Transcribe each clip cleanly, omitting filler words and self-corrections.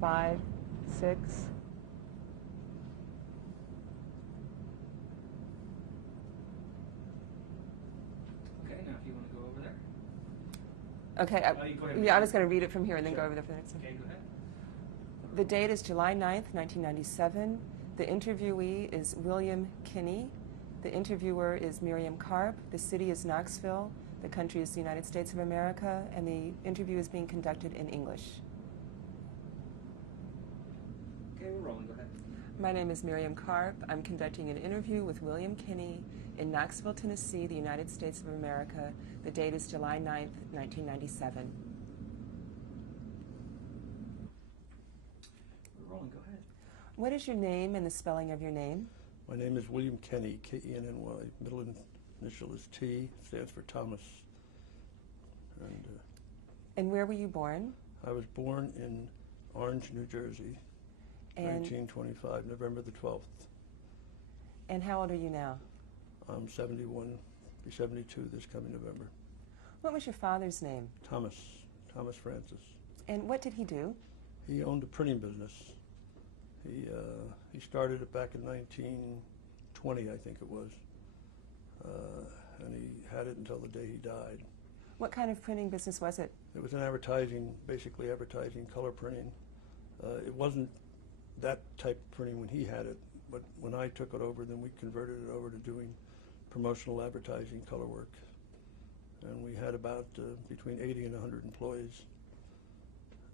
5, 6. Okay, now if you want to go over there. Okay, You go ahead. yeah, I was going to read it from here and then Sure. go over there for the next one. Okay, go ahead. The date is July 9th, 1997. The interviewee is William Kinney. The interviewer is Miriam Karp. The city is Knoxville. The country is the United States of America. And the interview is being conducted in English. Okay, we're rolling. Go ahead. My name is Miriam Karp. I'm conducting an interview with William Kinney in Knoxville, Tennessee, the United States of America. The date is July 9th, 1997. We're rolling. Go ahead. What is your name and the spelling of your name? My name is William Kenny, K-E-N-N-Y. Middle initial is T, stands for Thomas. And where were you born? I was born in Orange, New Jersey, And 1925, November the 12th. And how old are you now? I'm 71, be 72 this coming November. What was your father's name? Thomas Francis. And what did he do? He owned a printing business. He started it back in 1920, I think it was, and he had it until the day he died. What kind of printing business was it? It was an advertising, basically advertising, color printing. It wasn't that type of printing when he had it, but when I took it over, then we converted it over to doing promotional advertising, color work. And we had about between 80 and 100 employees,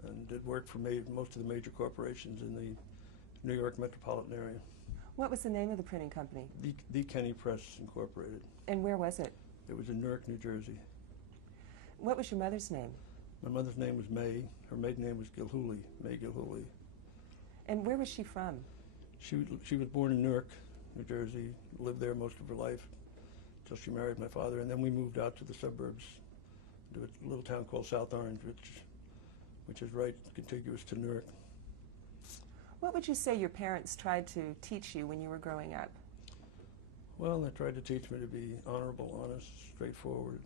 and did work for most of the major corporations in the New York metropolitan area. What was the name of the printing company? The Kenny Press Incorporated. And where was it? It was in Newark, New Jersey. What was your mother's name? My mother's name was May. Her maiden name was Gilhooly, May Gilhooly. And where was she from? She was born in Newark, New Jersey, lived there most of her life until she married my father, and then we moved out to the suburbs, to a little town called South Orange, which is right contiguous to Newark. What would you say your parents tried to teach you when you were growing up? Well, they tried to teach me to be honorable, honest, straightforward.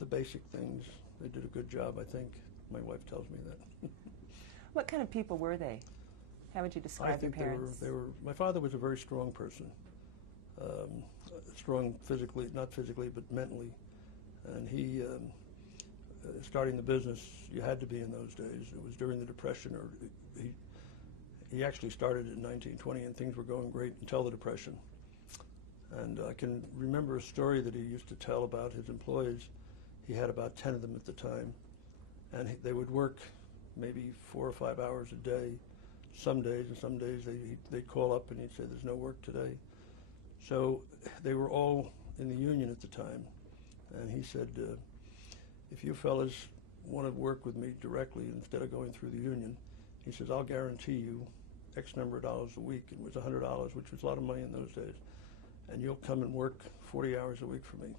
The basic things. They did a good job, I think. My wife tells me that. What kind of people were they? How would you describe your parents? My father was a very strong person. Strong physically, not physically, but mentally. And he, starting the business, you had to be in those days. It was during the Depression, or he actually started in 1920, and things were going great until the Depression. And I can remember a story that he used to tell about his employees. He had about 10 of them at the time, and they would work maybe 4 or 5 hours a day, some days, and some days they'd call up and he'd say, "There's no work today." So they were all in the union at the time, and he said, if you fellas want to work with me directly instead of going through the union, he says, I'll guarantee you X number of dollars a week. It was $100, which was a lot of money in those days, and you'll come and work 40 hours a week for me,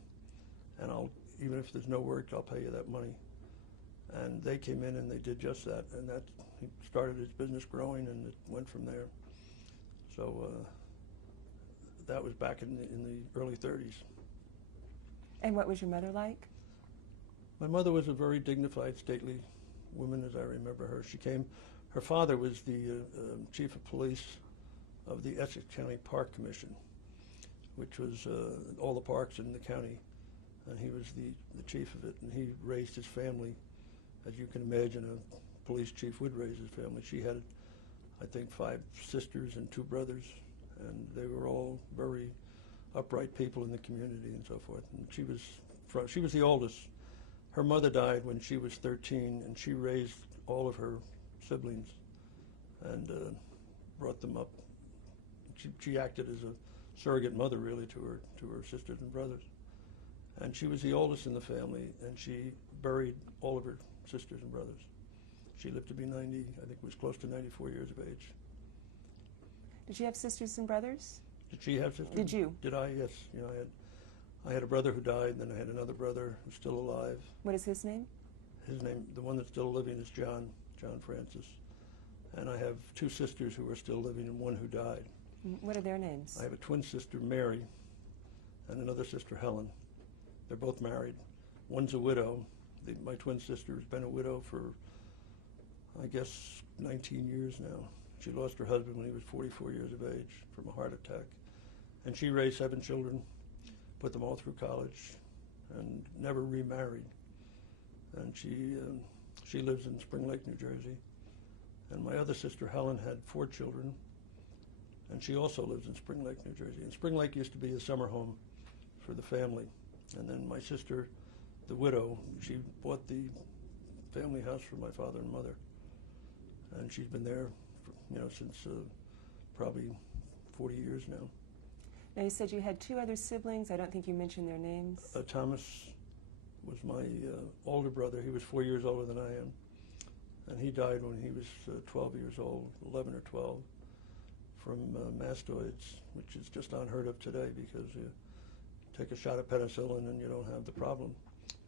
and even if there's no work, I'll pay you that money. And they came in and they did just that, and he started his business growing, and it went from there. So that was back in the early 30s. And what was your mother like? My mother was a very dignified, stately woman, as I remember her. Her father was the chief of police of the Essex County Park Commission, which was all the parks in the county, and he was the chief of it, and he raised his family, as you can imagine a police chief would raise his family. She had, I think, 5 sisters and 2 brothers, and they were all very upright people in the community and so forth. And she was the oldest. Her mother died when she was 13, and she raised all of her siblings and brought them up. She acted as a surrogate mother, really, to her sisters and brothers. And she was the oldest in the family, and she buried all of her sisters and brothers. She lived to be 90, I think it was close to 94 years of age. Did you have sisters and brothers? Did she have sisters? Did you? Did I? Yes. You know, I had a brother who died, and then I had another brother who's still alive. What is his name? His name, the one that's still living, is John Francis. And I have 2 sisters who are still living and one who died. What are their names? I have a twin sister, Mary, and another sister, Helen. They're both married. One's a widow. My twin sister has been a widow for, I guess, 19 years now. She lost her husband when he was 44 years of age from a heart attack. And she raised 7 children, put them all through college, and never remarried. And she lives in Spring Lake, New Jersey. And my other sister, Helen, had 4 children, and she also lives in Spring Lake, New Jersey. And Spring Lake used to be a summer home for the family. And then my sister, the widow, she bought the family house for my father and mother. And she's been there since probably 40 years now. Now, you said you had 2 other siblings. I don't think you mentioned their names. Thomas was my older brother. He was 4 years older than I am. And he died when he was 12 years old, 11 or 12, from mastoids, which is just unheard of today because you take a shot of penicillin and you don't have the problem.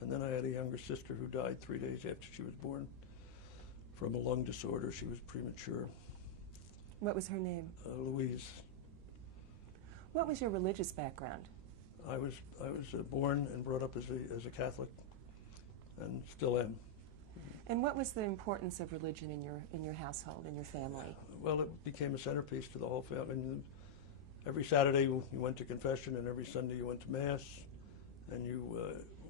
And then I had a younger sister who died 3 days after she was born from a lung disorder. She was premature. What was her name? Louise. What was your religious background? I was born and brought up as a Catholic, and still am. And what was the importance of religion in your household, in your family? Well, it became a centerpiece to the whole family. And every Saturday you went to confession, and every Sunday you went to Mass, and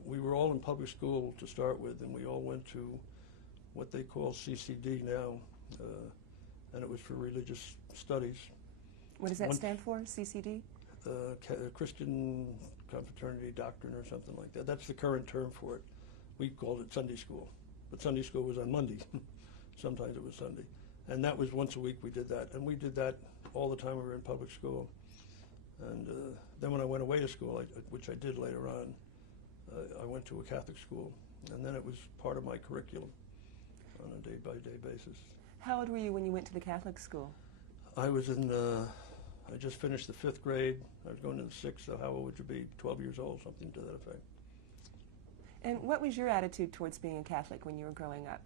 we were all in public school to start with, and we all went to what they call CCD now, and it was for religious studies. What does that stand for, CCD? Christian Confraternity Doctrine or something like that. That's the current term for it. We called it Sunday school, but Sunday school was on Monday. Sometimes it was Sunday. And that was once a week we did that. And we did that all the time we were in public school. And then when I went away to school, which I did later on, I went to a Catholic school. And then it was part of my curriculum on a day-by-day basis. How old were you when you went to the Catholic school? I was I just finished the 5th grade. I was going to the 6th, so how old would you be? 12 years old, something to that effect. And what was your attitude towards being a Catholic when you were growing up?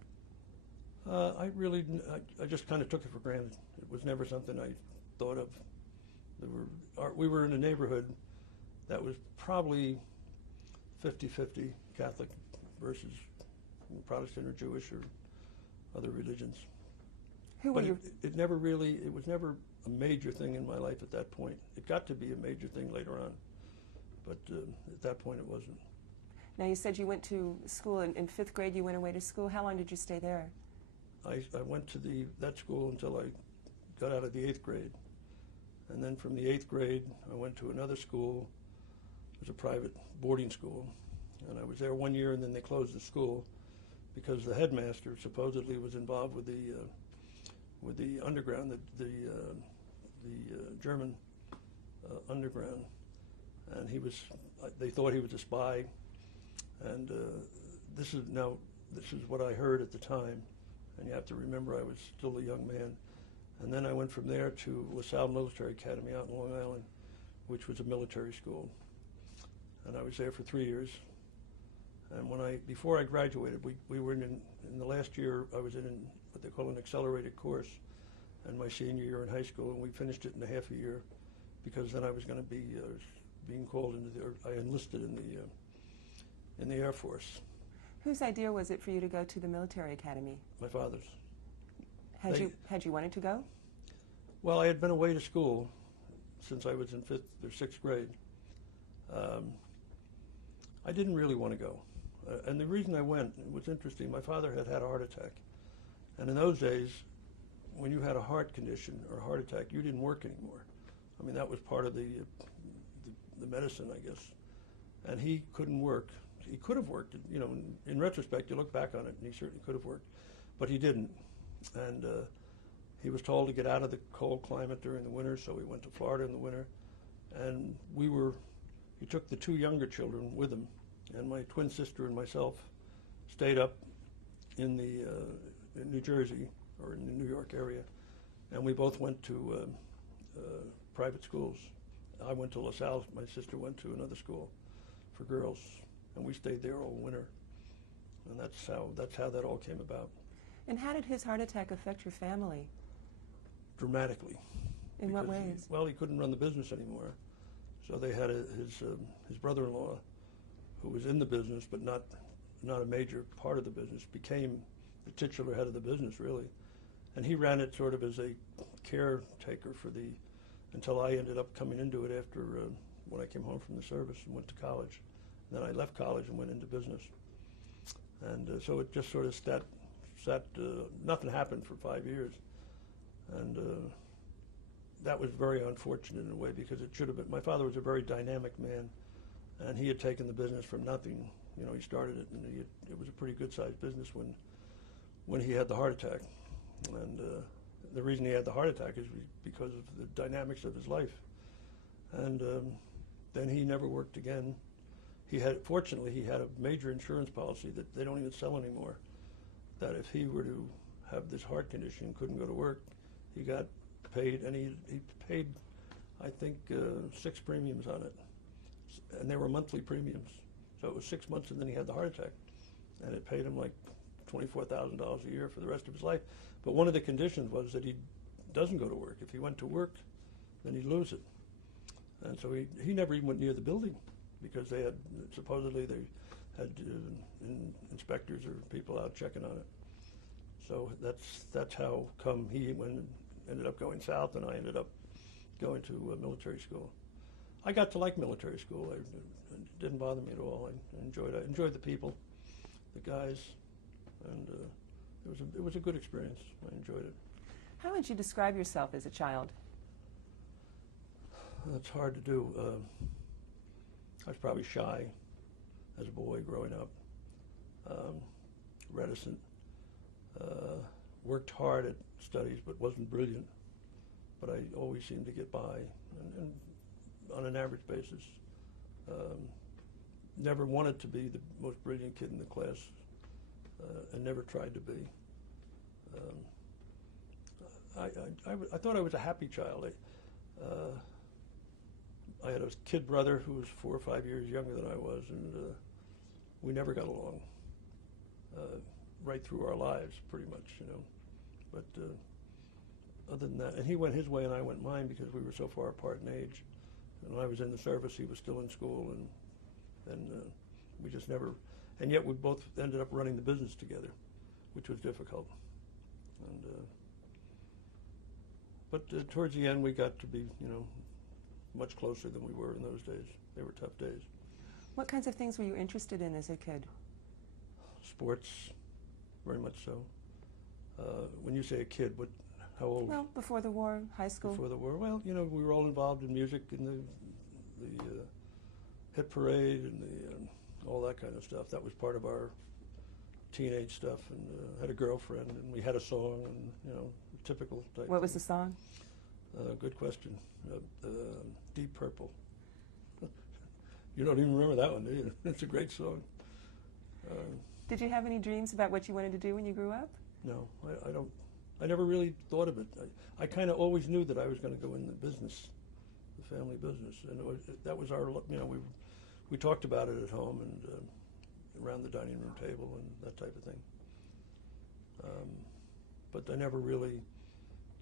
I just kind of took it for granted. It was never something I thought of. We were in a neighborhood that was probably 50-50 Catholic versus Protestant or Jewish or other religions. It was never a major thing in my life at that point. It got to be a major thing later on, but at that point it wasn't. Now, you said you went to school in 5th grade. You went away to school. How long did you stay there? I went to that school until I got out of the 8th grade. And then from the 8th grade, I went to another school. It was a private boarding school. And I was there 1 year, and then they closed the school because the headmaster supposedly was involved with the underground, the German underground. And they thought he was a spy. And this is what I heard at the time. And you have to remember I was still a young man. And then I went from there to LaSalle Military Academy out in Long Island, which was a military school. And I was there for 3 years. And before I graduated, we were in the last year, I was in what they call an accelerated course, and my senior year in high school, and we finished it in a half a year, because then I was going to be being called I enlisted in the Air Force. Whose idea was it for you to go to the military academy? My father's. Had you wanted to go? Well, I had been away to school since I was in 5th or 6th grade. I didn't really want to go. And the reason I went, it was interesting, my father had a heart attack. And in those days, when you had a heart condition or a heart attack, you didn't work anymore. I mean, that was part of the medicine, I guess. And he couldn't work. He could have worked. In retrospect, you look back on it, and he certainly could have worked. But he didn't. And he was told to get out of the cold climate during the winter, so we went to Florida in the winter. And he took the 2 younger children with him, and my twin sister and myself stayed up in New Jersey, or in the New York area, and we both went to private schools. I went to LaSalle, my sister went to another school for girls, and we stayed there all winter. And that's how that all came about. And how did his heart attack affect your family? Dramatically. In what ways? He couldn't run the business anymore. So they had his brother-in-law, who was in the business but not a major part of the business, became titular head of the business, really. And he ran it sort of as a caretaker until I ended up coming into it after when I came home from the service and went to college. And then I left college and went into business. And so it just sort of sat nothing happened for 5 years. And that was very unfortunate in a way, because it should have been. My father was a very dynamic man, and he had taken the business from nothing. You know, he started it, and it was a pretty good-sized business when he had the heart attack. And the reason he had the heart attack is because of the dynamics of his life. And then he never worked again. Fortunately, he had a major insurance policy that they don't even sell anymore, that if he were to have this heart condition and couldn't go to work, he got paid, and he paid, I think, 6 premiums on it. And they were monthly premiums. So it was 6 months, and then he had the heart attack. And it paid him like $24,000 a year for the rest of his life. But one of the conditions was that he doesn't go to work. If he went to work, then he'd lose it. And so he never even went near the building, because supposedly they had inspectors or people out checking on it. So that's how come he ended up going south, and I ended up going to military school. I got to like military school. It didn't bother me at all. I enjoyed the people, the guys, and it was a good experience. I enjoyed it. How would you describe yourself as a child? That's hard to do. I was probably shy as a boy growing up, reticent, worked hard at studies but wasn't brilliant, but I always seemed to get by, and on an average basis. Never wanted to be the most brilliant kid in the class, and never tried to be. I thought I was a happy child. I had a kid brother who was 4 or 5 years younger than I was, and we never got along right through our lives, pretty much, you know. But other than that, and he went his way and I went mine, because we were so far apart in age. And when I was in the service, he was still in school, and we just never. And yet we both ended up running the business together, which was difficult. And but towards the end, we got to be, you know, much closer than we were in those days. They were tough days. What kinds of things were you interested in as a kid? Sports, very much so. When you say a kid, how old? Well, before the war, high school. Before the war. Well, you know, we were all involved in music, in the hit parade, and all that kind of stuff. That was part of our teenage stuff. And had a girlfriend, and we had a song, and, you know, typical type. What was the song? Good question. Deep Purple. You don't even remember that one, do you? It's a great song. Did you have any dreams about what you wanted to do when you grew up? No, I don't. I never really thought of it. I kind of always knew that I was going to go in the business, the family business, and that was our. You know, we talked about it at home and around the dining room table and that type of thing. But I never really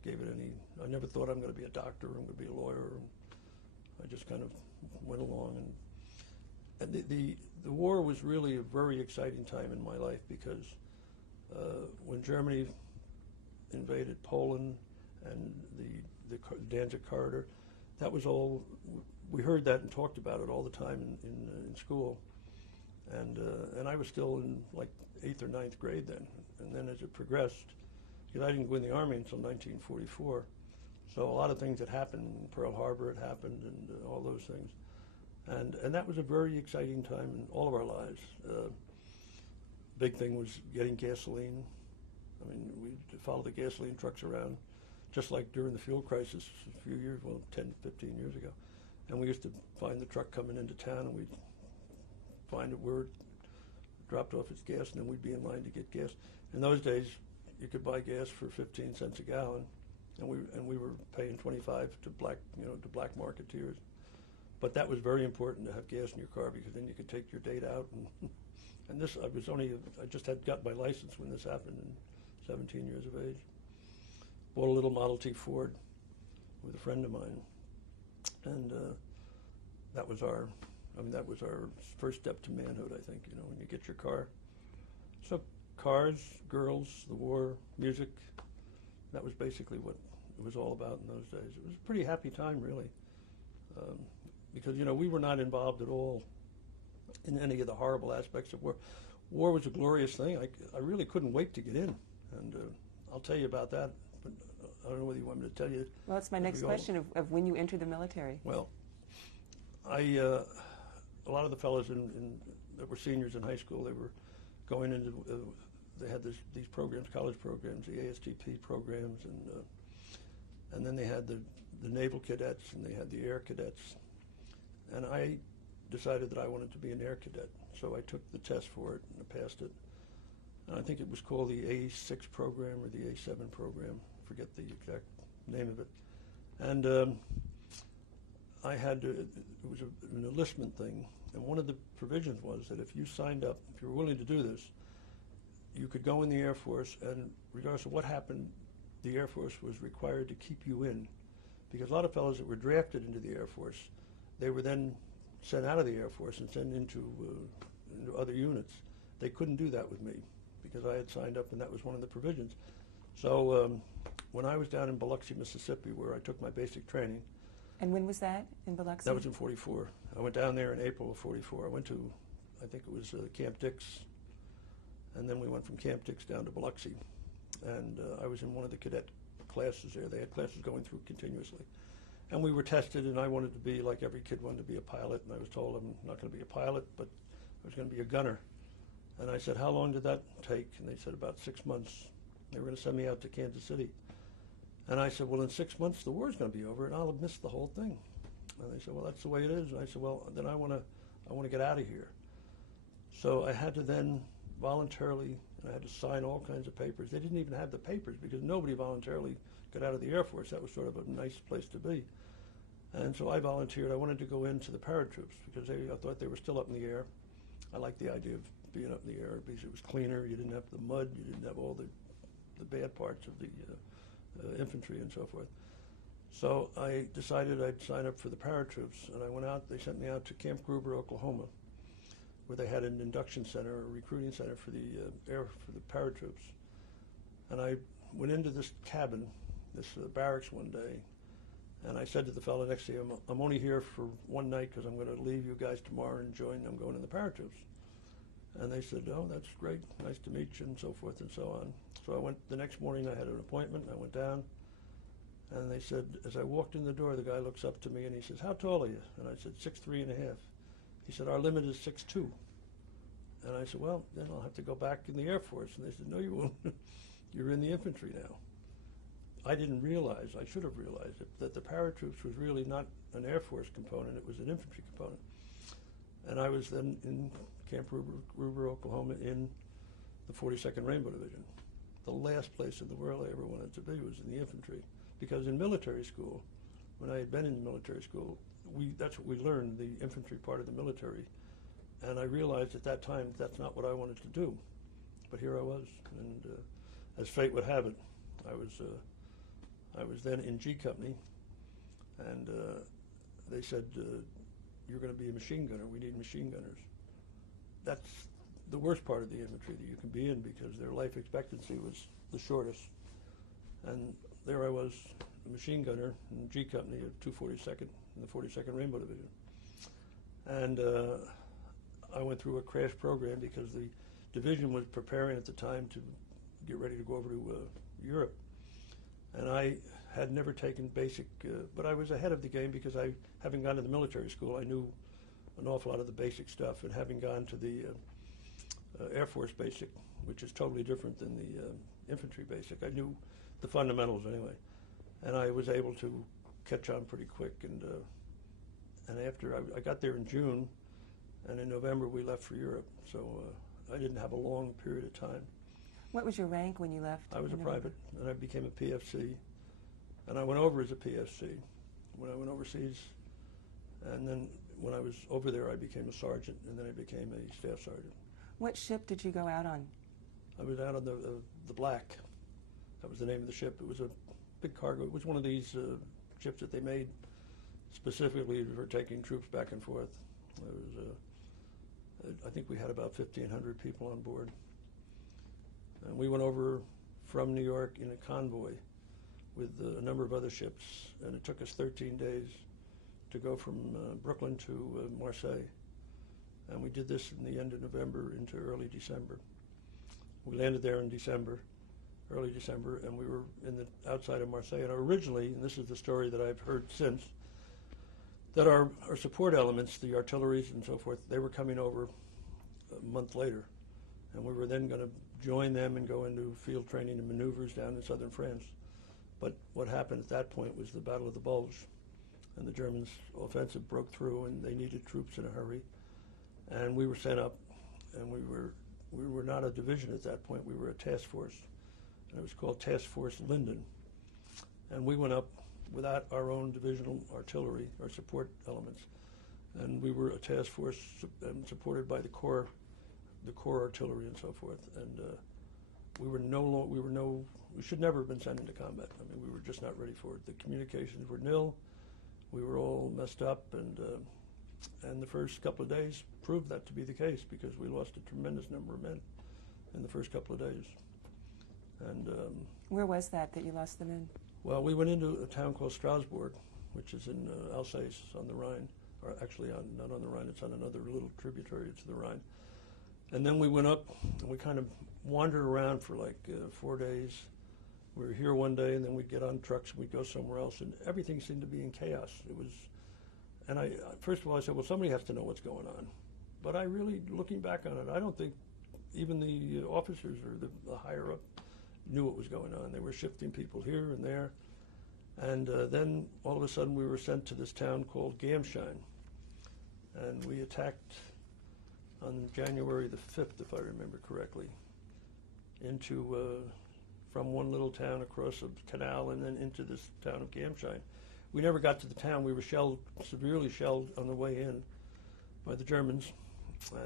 gave it any. I never thought I'm going to be a doctor or I'm going to be a lawyer. I just kind of went along, and the war was really a very exciting time in my life, because when Germany invaded Poland and the Danzig corridor, that was all. We heard that and talked about it all the time in school, and I was still in like 8th or 9th grade then, and then as it progressed, because I didn't go in the Army until 1944, so a lot of things had happened. Pearl Harbor had happened, and all those things, and that was a very exciting time in all of our lives. Big thing was getting gasoline. I mean, we followed the gasoline trucks around, just like during the fuel crisis a few years, 10, 15 years ago. And we used to find the truck coming into town, and we'd find it where it dropped off its gas, and then we'd be in line to get gas. In those days, you could buy gas for 15 cents a gallon, and we were paying 25 to black marketeers. But that was very important to have gas in your car, because then you could take your date out. And this, I just had got my license when this happened, in 17 years of age. Bought a little Model T Ford with a friend of mine, and that was our first step to manhood, I think. You know, when you get your car. So cars, girls, the war, music. That was basically what it was all about in those days. It was a pretty happy time, really, because, you know, we were not involved at all in any of the horrible aspects of war. War was a glorious thing. I really couldn't wait to get in, and I'll tell you about that, but I don't know whether you want me to tell you. Well, that's my next question of when you entered the military. Well, a lot of the fellows that were seniors in high school, they were going into, they had these programs, college programs, the ASTP programs, and then they had the naval cadets, and they had the air cadets. And I decided that I wanted to be an air cadet, so I took the test for it, and I passed it. And I think it was called the A6 program or the A7 program, I forget the exact name of it. And I had to, it was an enlistment thing, and one of the provisions was that if you signed up, if you were willing to do this, you could go in the Air Force, and regardless of what happened, the Air Force was required to keep you in. Because a lot of fellows that were drafted into the Air Force, they were then sent out of the Air Force and sent into other units. They couldn't do that with me because I had signed up, and that was one of the provisions. So when I was down in Biloxi, Mississippi, where I took my basic training. And when was that in Biloxi? That was in '44. I went down there in April of '44. I went to, I think it was Camp Dix, and then we went from Camp Dix down to Biloxi. And I was in one of the cadet classes there. They had classes going through continuously. And we were tested, and I wanted to be, like every kid wanted to be a pilot, and I was told I'm not going to be a pilot, but I was going to be a gunner. And I said, how long did that take? And they said about 6 months. They were going to send me out to Kansas City. And I said, well, in 6 months, the war's going to be over, and I'll have missed the whole thing. And they said, well, that's the way it is. And I said, well, then I want to get out of here. So I had to then voluntarily, and I had to sign all kinds of papers. They didn't even have the papers because nobody voluntarily got out of the Air Force. That was sort of a nice place to be. And so I volunteered. I wanted to go into the paratroops because I thought they were still up in the air. I liked the idea of being up in the air because it was cleaner. You didn't have the mud. You didn't have all the bad parts of the infantry and so forth. So I decided I'd sign up for the paratroops, and I went out. They sent me out to Camp Gruber, Oklahoma, where they had an induction center, a recruiting center for the paratroops. And I went into this cabin, this barracks one day, and I said to the fellow next to me, I'm only here for one night because I'm going to leave you guys tomorrow and I'm going in the paratroops. And they said, oh, that's great, nice to meet you, and so forth and so on. So I went the next morning. I had an appointment. I went down, and they said, as I walked in the door, the guy looks up to me and he says, how tall are you? And I said, 6'3.5". He said, our limit is 6'2". And I said, well, then I'll have to go back in the Air Force. And they said, no, you won't. You're in the infantry now. I didn't realize, I should have realized it, that the paratroops was really not an Air Force component, it was an infantry component. And I was then in Camp Gruber, Oklahoma, in the 42nd Rainbow Division. The last place in the world I ever wanted to be was in the infantry. Because in military school, when I had been in military school, that's what we learned, the infantry part of the military. And I realized at that time that's not what I wanted to do. But here I was, and as fate would have it, I was then in G Company, and they said, you're going to be a machine gunner. We need machine gunners. That's the worst part of the infantry that you can be in because their life expectancy was the shortest. And there I was, a machine gunner in G Company of 242nd in the 42nd Rainbow Division. And I went through a crash program because the division was preparing at the time to get ready to go over to Europe. And I had never taken basic, but I was ahead of the game because having gone to the military school, I knew an awful lot of the basic stuff, and having gone to the Air Force basic, which is totally different than the infantry basic, I knew the fundamentals anyway. And I was able to catch on pretty quick, and after I got there in June, and in November we left for Europe, so I didn't have a long period of time. What was your rank when you left? I was a private, and I became a PFC, and I went over as a PFC when I went overseas, and then when I was over there I became a sergeant, and then I became a staff sergeant. What ship did you go out on? I was out on the Black. That was the name of the ship. It was a big cargo. It was one of these ships that they made specifically for taking troops back and forth. It was, I think we had about 1,500 people on board. And we went over from New York in a convoy with a number of other ships, and it took us 13 days to go from Brooklyn to Marseille. And we did this in the end of November into early December. We landed there in December, early December, and we were outside of Marseille. And originally, and this is the story that I've heard since, that our support elements, the artilleries and so forth, they were coming over a month later. And we were then going to join them and go into field training and maneuvers down in southern France. But what happened at that point was the Battle of the Bulge. And the Germans' offensive broke through, and they needed troops in a hurry. And we were sent up, and we were not a division at that point. We were a task force, and it was called Task Force Linden. And we went up without our own divisional artillery or support elements, and we were a task force supported by the corps artillery and so forth. And we should never have been sent into combat. I mean, we were just not ready for it. The communications were nil. We were all messed up, and the first couple of days proved that to be the case, because we lost a tremendous number of men in the first couple of days. And where was that you lost them in? well, we went into a town called Strasbourg, which is in Alsace on the Rhine, or actually not on the Rhine, it's on another little tributary to the Rhine. And then we went up, and we kind of wandered around for like 4 days. We were here one day, and then we'd get on trucks, and we'd go somewhere else, and everything seemed to be in chaos. It was, and first of all, I said, well, somebody has to know what's going on. But I really, looking back on it, I don't think even the officers or the higher up knew what was going on. They were shifting people here and there. And then all of a sudden we were sent to this town called Gamschein. And we attacked on January the 5th, if I remember correctly, from one little town across a canal and then into this town of Gamschein. We never got to the town. We were severely shelled on the way in by the Germans.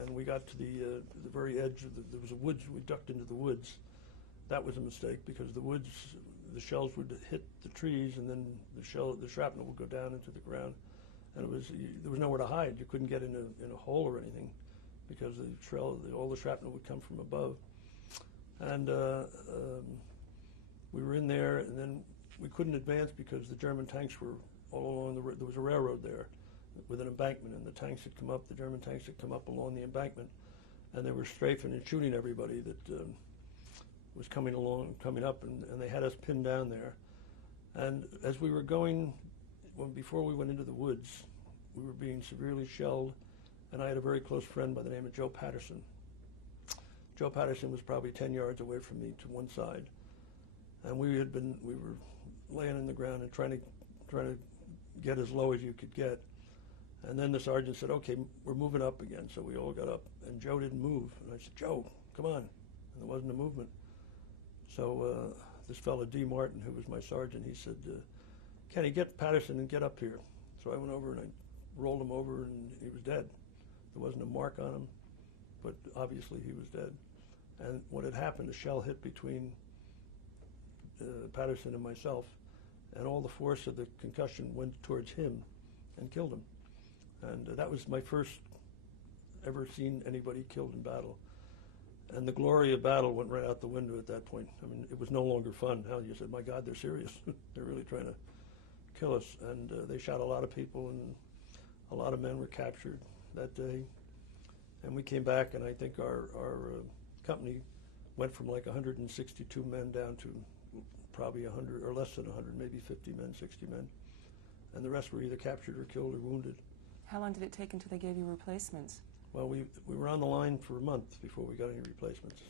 And we got to the very edge of there was a woods. We ducked into the woods. That was a mistake, because the shells would hit the trees, and then the shrapnel would go down into the ground. And there was nowhere to hide. You couldn't get in a hole or anything, because all the shrapnel would come from above. And we were in there, and then we couldn't advance because the German tanks were all along there was a railroad there with an embankment, and the German tanks had come up along the embankment, and they were strafing and shooting everybody that was coming up, and they had us pinned down there. And as we were going, before we went into the woods, we were being severely shelled, and I had a very close friend by the name of Joe Patterson. Joe Patterson was probably 10 yards away from me to one side, and we were laying in the ground and trying to get as low as you could get. And then the sergeant said, okay, we're moving up again. So we all got up, and Joe didn't move. And I said, Joe, come on. And there wasn't a movement. So this fellow, D. Martin, who was my sergeant, he said, Kenny, get Patterson and get up here. So I went over and I rolled him over, and he was dead. There wasn't a mark on him, but obviously he was dead. And what had happened, a shell hit between Patterson and myself, and all the force of the concussion went towards him and killed him. And that was my first ever seen anybody killed in battle. And the glory of battle went right out the window at that point. I mean, it was no longer fun. Hell, you said, my God, they're serious. They're really trying to kill us. And they shot a lot of people, and a lot of men were captured that day. And we came back, and I think our company went from like 162 men down to probably 100, or less than 100, maybe 50 men, 60 men. And the rest were either captured or killed or wounded. How long did it take until they gave you replacements? Well, we were on the line for a month before we got any replacements.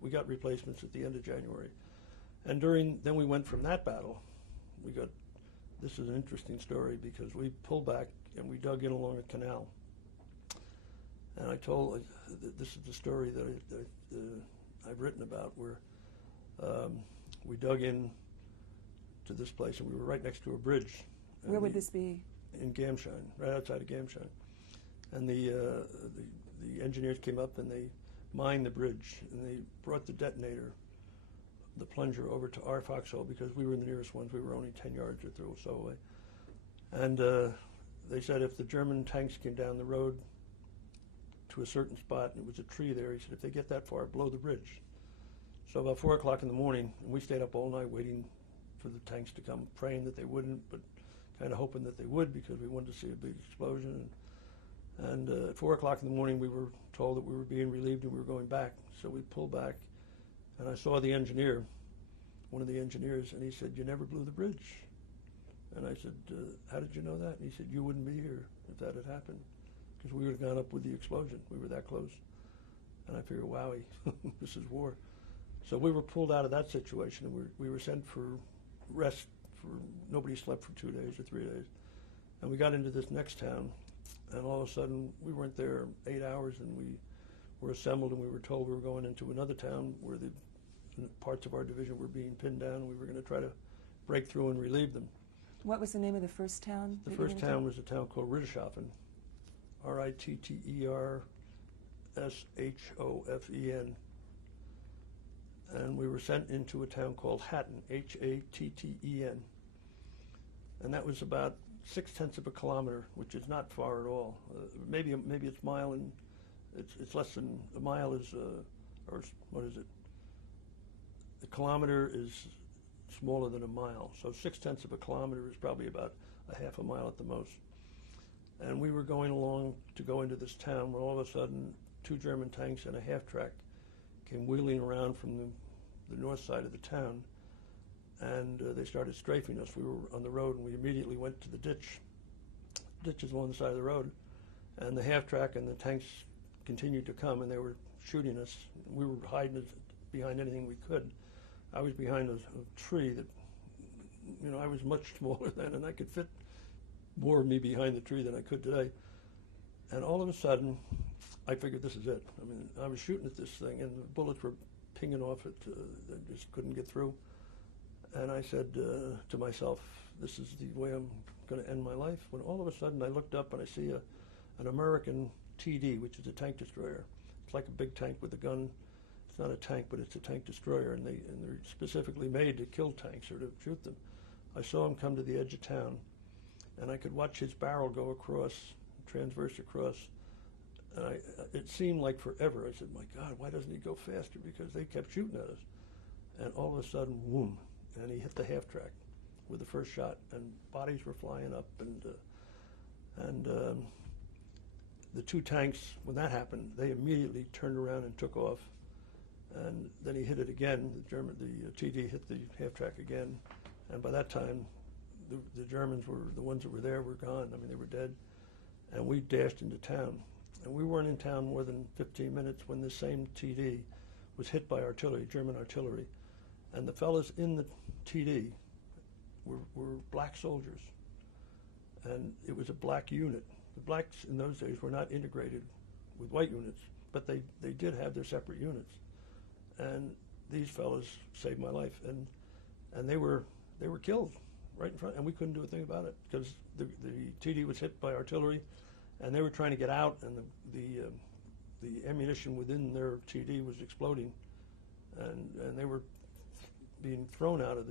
We got replacements at the end of January. And then we went from that battle. This is an interesting story, because we pulled back and we dug in along a canal. And this is the story that I've written about, where we dug in to this place, and we were right next to a bridge. Where would this be? In Gamschein, right outside of Gamschein. And the engineers came up, and they mined the bridge, and they brought the detonator, the plunger, over to our foxhole, because we were the nearest ones. We were only 10 yards or so away. And they said if the German tanks came down the road to a certain spot, and it was a tree there, he said, if they get that far, blow the bridge. So about 4 o'clock in the morning, and we stayed up all night waiting for the tanks to come, praying that they wouldn't, but kind of hoping that they would because we wanted to see a big explosion. And at 4 o'clock in the morning, we were told that we were being relieved and we were going back. So we pulled back, and I saw the engineer, one of the engineers, and he said, "You never blew the bridge." And I said, "How did you know that?" And he said, "You wouldn't be here if that had happened, because we would have gone up with the explosion. We were that close." And I figured, wowie, this is war. So we were pulled out of that situation, and we were sent for rest. Nobody slept for 2 days or 3 days. And we got into this next town, and all of a sudden, we weren't there 8 hours, and we were assembled, and we were told we were going into another town where the parts of our division were being pinned down, and we were going to try to break through and relieve them. What was the name of the first town? The first town was a town called Rittershofen, Rittershofen. And we were sent into a town called Hatten, Hatten. And that was about 0.6 of a kilometer, which is not far at all. Maybe it's a mile, and it's less than a mile is, or what is it? A kilometer is smaller than a mile. So 0.6 of a kilometer is probably about a half a mile at the most. And we were going along to go into this town when all of a sudden 2 German tanks and a half-track came wheeling around from the north side of the town, and they started strafing us. We were on the road, and we immediately went to the ditches along the side of the road, and the half-track and the tanks continued to come, and they were shooting us. We were hiding behind anything we could. I was behind a tree that, I was much smaller then, and I could fit more of me behind the tree than I could today. And all of a sudden, I figured this is it. I mean, I was shooting at this thing, and the bullets were pinging off it. They just couldn't get through. And I said to myself, this is the way I'm going to end my life. When all of a sudden I looked up and I see an American TD, which is a tank destroyer. It's like a big tank with a gun. It's not a tank, but it's a tank destroyer, and they're specifically made to kill tanks or to shoot them. I saw him come to the edge of town, and I could watch his barrel go across, transverse across. And it seemed like forever. I said, my God, why doesn't he go faster? Because they kept shooting at us. And all of a sudden, whoom, and he hit the half-track with the first shot, and bodies were flying up. And the 2 tanks, when that happened, they immediately turned around and took off. And then he hit it again. The TD hit the half-track again. And by that time, the Germans were, the ones that were there were gone. I mean, they were dead. And we dashed into town. And we weren't in town more than 15 minutes when this same TD was hit by artillery, German artillery. And the fellas in the TD were black soldiers. And it was a black unit. The blacks in those days were not integrated with white units, but they did have their separate units. And these fellas saved my life. And they were killed right in front, and we couldn't do a thing about it because the TD was hit by artillery. And they were trying to get out, and the ammunition within their TD was exploding, and they were being thrown out of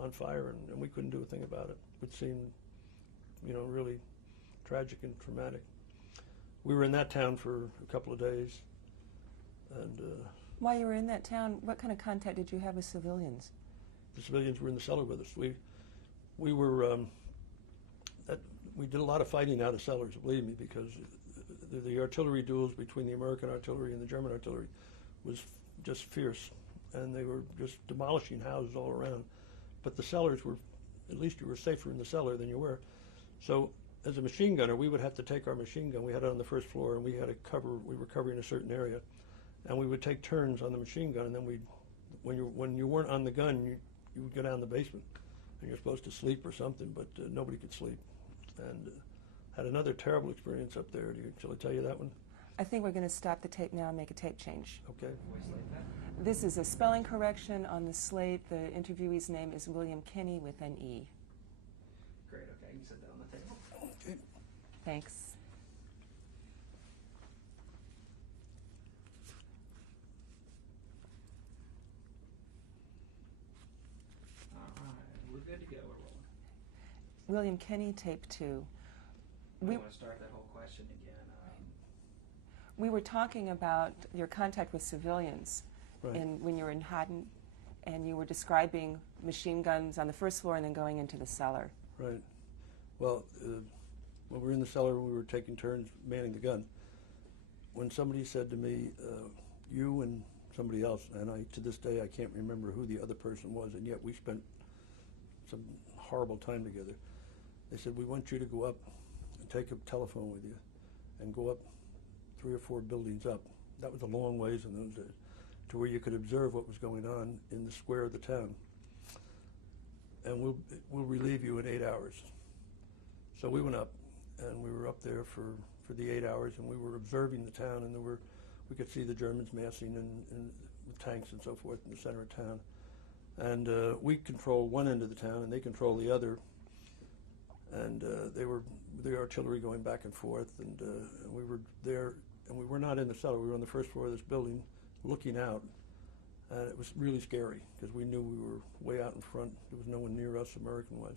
on fire, and we couldn't do a thing about it. It seemed, really tragic and traumatic. We were in that town for a couple of days, and while you were in that town, what kind of contact did you have with civilians? The civilians were in the cellar with us. We were. We did a lot of fighting out of cellars, believe me, because the artillery duels between the American artillery and the German artillery was just fierce, and they were just demolishing houses all around. But the cellars were, at least you were safer in the cellar than you were. So as a machine gunner, we would have to take our machine gun. We had it on the first floor, and we were covering a certain area, and we would take turns on the machine gun, and then when you weren't on the gun, you would go down the basement, and you're supposed to sleep or something, but nobody could sleep. And had another terrible experience up there. Shall I tell you that one? I think we're going to stop the tape now and make a tape change. Okay. Voice like that. This is a spelling correction on the slate. The interviewee's name is William Kinney with an E. Great, okay. You set that on the table. Okay. Thanks. All right, we're good to go. We're rolling. William Kinney, tape 2. I want to start that whole question again. We were talking about your contact with civilians, Right. when you were in Haddon, and you were describing machine guns on the first floor and then going into the cellar. Right. Well, when we were in the cellar, we were taking turns manning the gun. When somebody said to me, you and somebody else, and to this day I can't remember who the other person was, and yet we spent some horrible time together. They said, we want you to go up and take a telephone with you and go up 3 or 4 buildings up. That was a long ways in those days, to where you could observe what was going on in the square of the town. And we'll relieve you in 8 hours. So we went up, and we were up there for the 8 hours, and we were observing the town, and we could see the Germans massing in with tanks and so forth in the center of town. And we control one end of the town, and they control the other. And they were the artillery going back and forth, and we were there, and we were not in the cellar. We were on the first floor of this building, looking out, and it was really scary because we knew we were way out in front. There was no one near us, American-wise.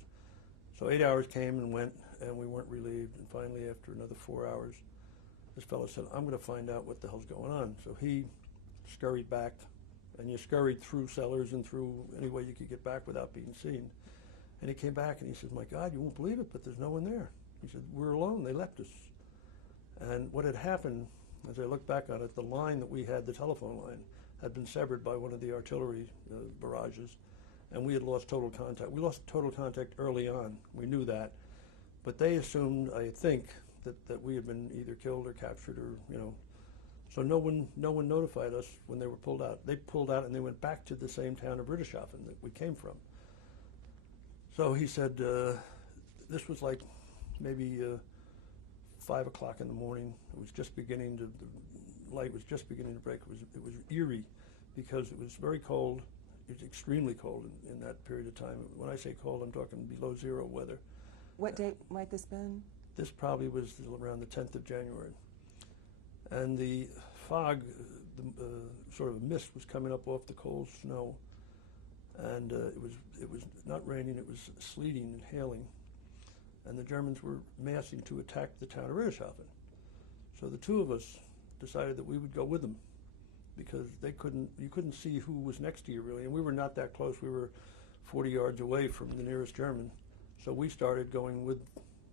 So 8 hours came and went, and we weren't relieved. And finally, after another 4 hours, this fellow said, I'm going to find out what the hell's going on. So he scurried back, and you scurried through cellars and through any way you could get back without being seen. And he came back, and he says, my God, you won't believe it, but there's no one there. He said, we're alone. They left us. And what had happened, as I look back on it, the line that we had, the telephone line, had been severed by one of the artillery barrages, and we had lost total contact. We lost total contact early on. We knew that. But they assumed, I think, that we had been either killed or captured or, So no one notified us when they were pulled out. They pulled out, and they went back to the same town of Friedrichshafen that we came from. So he said, this was like maybe 5 o'clock in the morning. It was just beginning the light was just beginning to break. It was eerie because it was very cold. It was extremely cold in that period of time. When I say cold, I'm talking below zero weather. What date might this been? This probably was around the 10th of January. And the fog, sort of a mist was coming up off the cold snow. And it was not raining, it was sleeting and hailing. And the Germans were massing to attack the town of Friedrichshafen. So the two of us decided that we would go with them because you couldn't see who was next to you really. And we were not that close. We were 40 yards away from the nearest German. So we started going with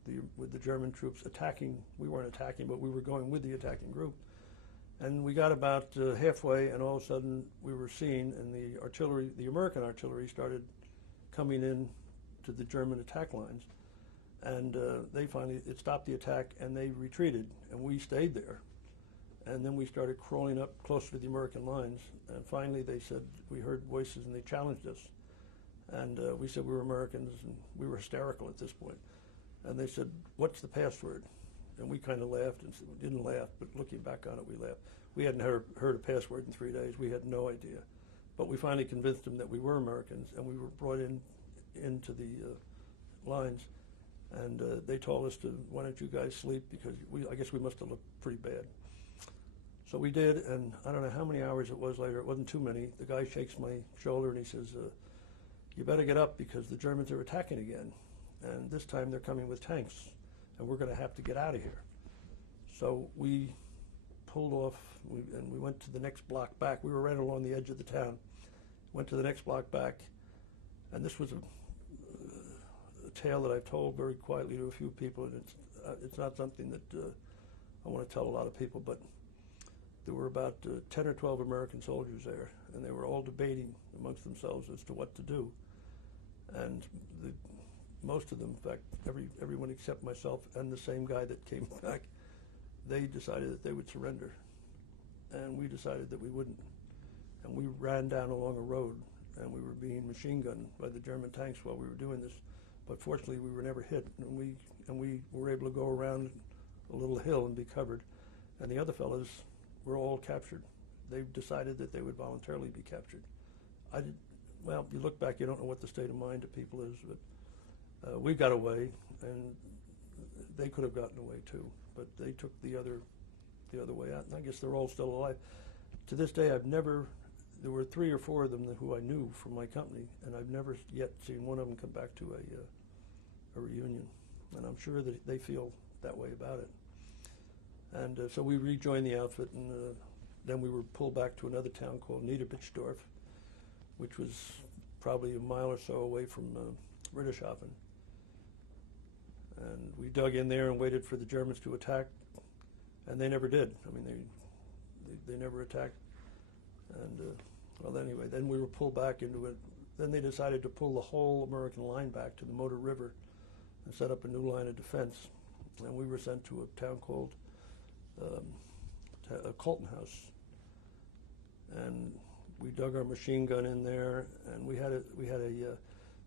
the German troops attacking. We weren't attacking, but we were going with the attacking group. And we got about halfway, and all of a sudden we were seen, and the American artillery started coming in to the German attack lines. And it stopped the attack, and they retreated, and we stayed there. And then we started crawling up closer to the American lines, and finally they said, we heard voices, and they challenged us. And we said we were Americans, and we were hysterical at this point. And they said, what's the password? And we kind of laughed, and we didn't laugh, but looking back on it, we laughed. We hadn't heard a password in 3 days. We had no idea. But we finally convinced them that we were Americans, and we were brought into the lines. And they told us why don't you guys sleep, because I guess we must have looked pretty bad. So we did, and I don't know how many hours it was later. It wasn't too many. The guy shakes my shoulder, and he says, you better get up because the Germans are attacking again. And this time they're coming with tanks, and we're going to have to get out of here. So we pulled off, and we went to the next block back. We were right along the edge of the town. Went to the next block back, and this was a tale that I've told very quietly to a few people, and it's not something that I want to tell a lot of people, but there were about 10 or 12 American soldiers there, and they were all debating amongst themselves as to what to do. And most of them, in fact, everyone except myself and the same guy that came back, they decided that they would surrender. And we decided that we wouldn't. And we ran down along a road, and we were being machine gunned by the German tanks while we were doing this. But fortunately, we were never hit, and we were able to go around a little hill and be covered. And the other fellows were all captured. They decided that they would voluntarily be captured. Well, you look back, you don't know what the state of mind of people is, but we got away, and they could have gotten away too. But they took the other way out, and I guess they're all still alive. To this day, there were 3 or 4 of them who I knew from my company, and I've never yet seen one of them come back to a reunion. And I'm sure that they feel that way about it. And so we rejoined the outfit, and then we were pulled back to another town called Niederbitzdorf, which was probably a mile or so away from Rittershaufen. And we dug in there and waited for the Germans to attack, and they never did. I mean, they never attacked. And well, anyway, then we were pulled back into it. Then they decided to pull the whole American line back to the Motor River and set up a new line of defense. And we were sent to a town called Colton House. And we dug our machine gun in there, and there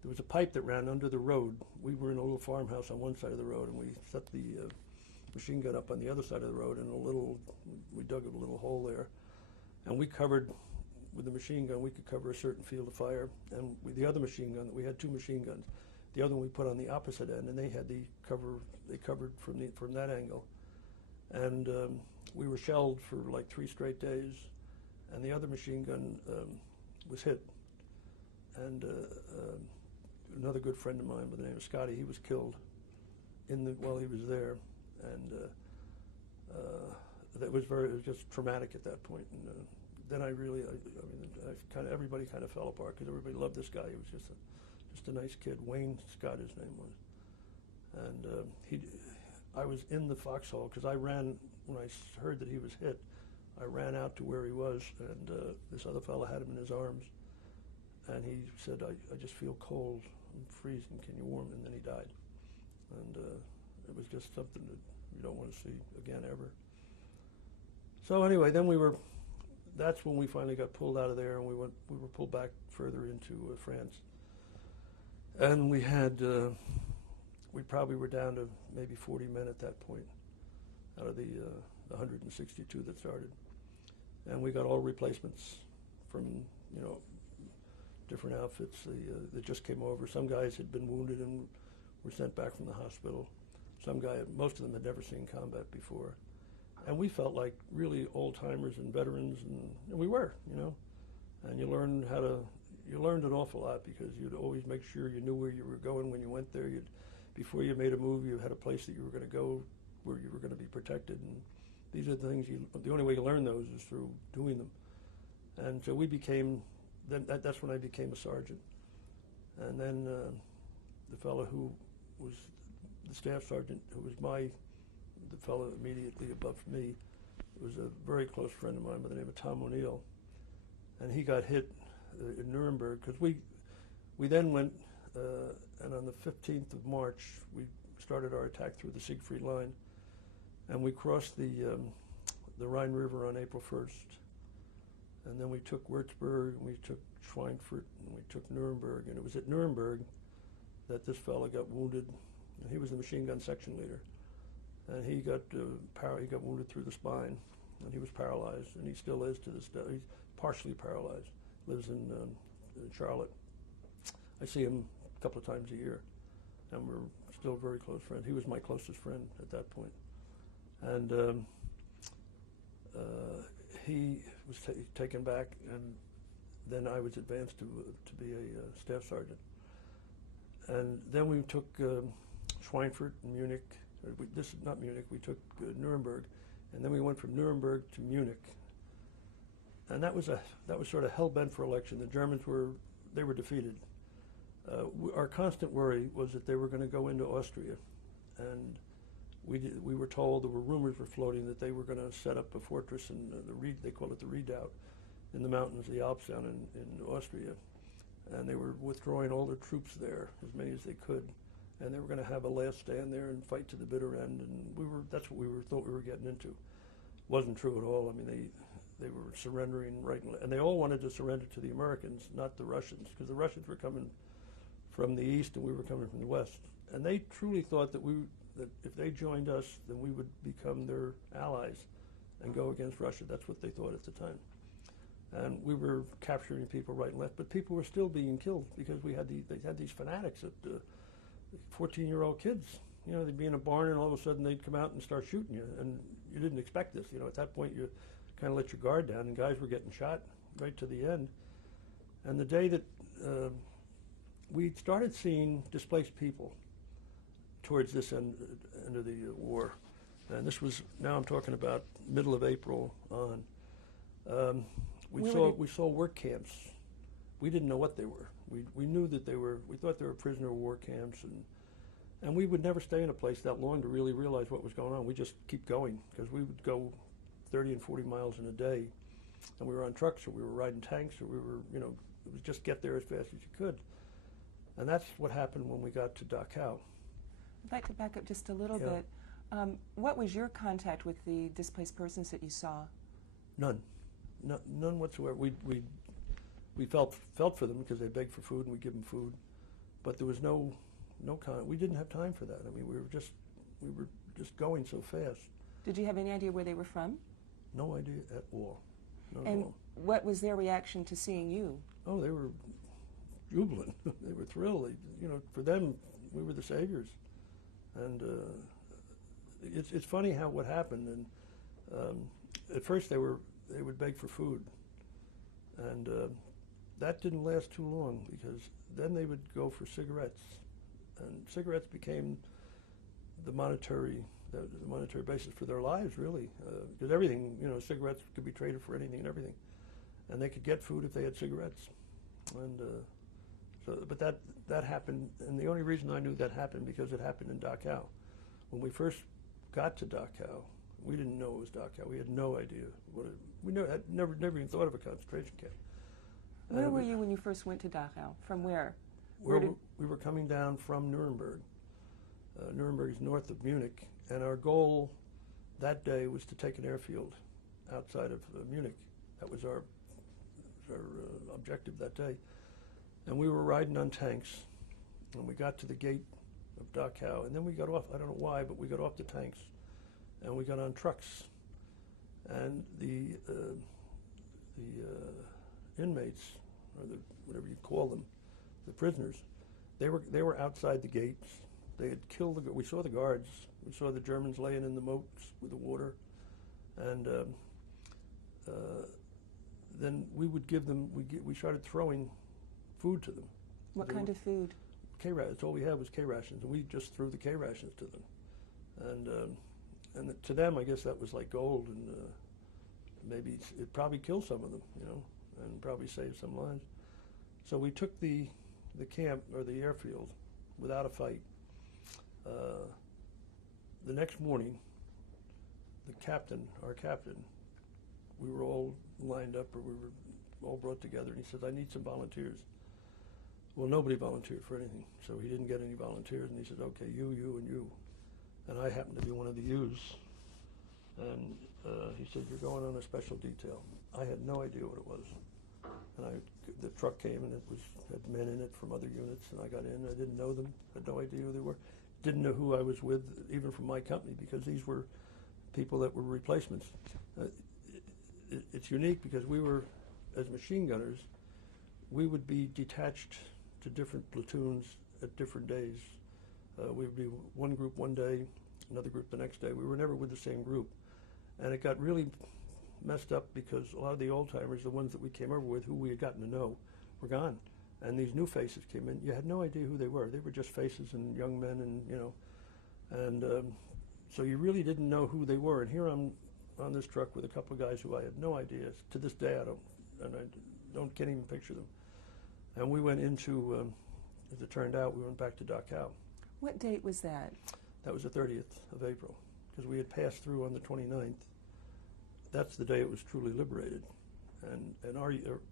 was a pipe that ran under the road. We were in a little farmhouse on one side of the road, and we set the machine gun up on the other side of the road, and we dug a little hole there. And we covered, with the machine gun, we could cover a certain field of fire. And with the other machine gun, we had two machine guns. The other one we put on the opposite end, and they covered from that angle. And we were shelled for like 3 straight days, and the other machine gun was hit. And another good friend of mine by the name of Scotty, he was killed while he was there. And it was just traumatic at that point. And then everybody kind of fell apart because everybody loved this guy. He was just a nice kid. Wayne Scott, his name was. And I was in the foxhole because when I heard that he was hit, I ran out to where he was, and this other fellow had him in his arms, and he said, I just feel cold, I'm freezing, can you warm me? And then he died. And it was just something that you don't want to see again ever. So anyway, then that's when we finally got pulled out of there, and we were pulled back further into France. And we probably were down to maybe 40 men at that point out of the 162 that started. And we got all replacements from, different outfits that just came over. Some guys had been wounded and were sent back from the hospital. Most of them had never seen combat before. And we felt like really old-timers and veterans, and we were, And you learned an awful lot because you'd always make sure you knew where you were going when you went there. Before you made a move, you had a place that you were going to go where you were going to be protected. And these are the things the only way you learn those is through doing them. And so that's when I became a sergeant. And then the fellow who was the staff sergeant, who was the fellow immediately above me, was a very close friend of mine by the name of Tom O'Neill. And he got hit in Nuremberg, because we then went, and on the 15th of March, we started our attack through the Siegfried Line, and we crossed the Rhine River on April 1st. And then we took Würzburg, and we took Schweinfurt, and we took Nuremberg. And it was at Nuremberg that this fellow got wounded, and he was the machine gun section leader. And he got wounded through the spine, and he was paralyzed, and he still is to this day. He's partially paralyzed. Lives in Charlotte. I see him a couple of times a year, and we're still very close friends. He was my closest friend at that point. And he was taken back, and then I was advanced to be a staff sergeant. And then we took Schweinfurt and Munich. This is not Munich. We took Nuremberg, and then we went from Nuremberg to Munich. And that was sort of hell-bent for election. The Germans were defeated. Our constant worry was that they were going to go into Austria, and we were told, there were rumors were floating that they were going to set up a fortress in they call it the Redoubt, in the mountains of the Alps down in Austria, and they were withdrawing all their troops there, as many as they could, and they were going to have a last stand there and fight to the bitter end, and that's what thought we were getting into. Wasn't true at all. I mean, they were surrendering right, and they all wanted to surrender to the Americans, not the Russians, because the Russians were coming from the east and we were coming from the west. And they truly thought that if they joined us, then we would become their allies and go against Russia. That's what they thought at the time. And we were capturing people right and left, but people were still being killed because they had these fanatics, 14-year-old kids. They'd be in a barn and all of a sudden they'd come out and start shooting you, and you didn't expect this. At that point you kind of let your guard down, and guys were getting shot right to the end. And the day that we started seeing displaced people towards this end of the war, and this was, now I'm talking about middle of April on, We saw work camps. We didn't know what they were. We knew that we thought they were prisoner of war camps, and we would never stay in a place that long to really realize what was going on. We just keep going, because we would go 30 and 40 miles in a day, and we were on trucks, or we were riding tanks, or we were, it was just get there as fast as you could. And that's what happened when we got to Dachau. I'd like to back up just a little bit. What was your contact with the displaced persons that you saw? None. None whatsoever. We felt for them because they begged for food, and we give them food, but there was no we didn't have time for that. I mean, we were just going so fast. Did you have any idea where they were from? No idea at all. Not And at all. what was their reaction to seeing you? Oh, they were jubilant. They were thrilled. For them, we were the saviors. And it's funny how what happened. And at first, they would beg for food, and that didn't last too long, because then they would go for cigarettes, and cigarettes became the monetary basis for their lives, really, because everything, cigarettes could be traded for anything and everything, and they could get food if they had cigarettes, and but that happened, and the only reason I knew that happened because it happened in Dachau. When we first got to Dachau, we didn't know it was Dachau. We had no idea we had never even thought of a concentration camp. Where were you when you first went to Dachau? From where? We were coming down from Nuremberg. Nuremberg is north of Munich, and our goal that day was to take an airfield outside of Munich. That was our objective that day. And we were riding on tanks, and we got to the gate of Dachau, and then we got off. I don't know why, but we got off the tanks, and we got on trucks. And the inmates, or whatever you call them, the prisoners, they were outside the gates. They had killed we saw the guards. We saw the Germans laying in the moats with the water, and then we would give them. We started throwing food to them. What kind of food? K-rations. All we had was K-rations, and we just threw the K-rations to them. And to them, I guess that was like gold, and maybe it probably killed some of them, and probably saved some lives. So we took the camp, or the airfield, without a fight. The next morning, our captain, we were all lined up, or we were all brought together, and he said, "I need some volunteers." Well, nobody volunteered for anything, so he didn't get any volunteers, and he said, "Okay, you, and you." And I happened to be one of the U's. And he said, "You're going on a special detail." I had no idea what it was. And the truck came, and it had men in it from other units, and I got in. I didn't know them, had no idea who they were. Didn't know who I was with, even from my company, because these were people that were replacements. It's unique because we were, as machine gunners, we would be detached to different platoons at different days. We would be one group one day, another group the next day. We were never with the same group. And it got really messed up because a lot of the old-timers, the ones that we came over with, who we had gotten to know, were gone. And these new faces came in. You had no idea who they were. They were just faces and young men, and so you really didn't know who they were. And here I'm on this truck with a couple of guys who I had no idea. To this day, can't even picture them. And we went into, as it turned out, we went back to Dachau. What date was that? That was the 30th of April, because we had passed through on the 29th. That's the day it was truly liberated. And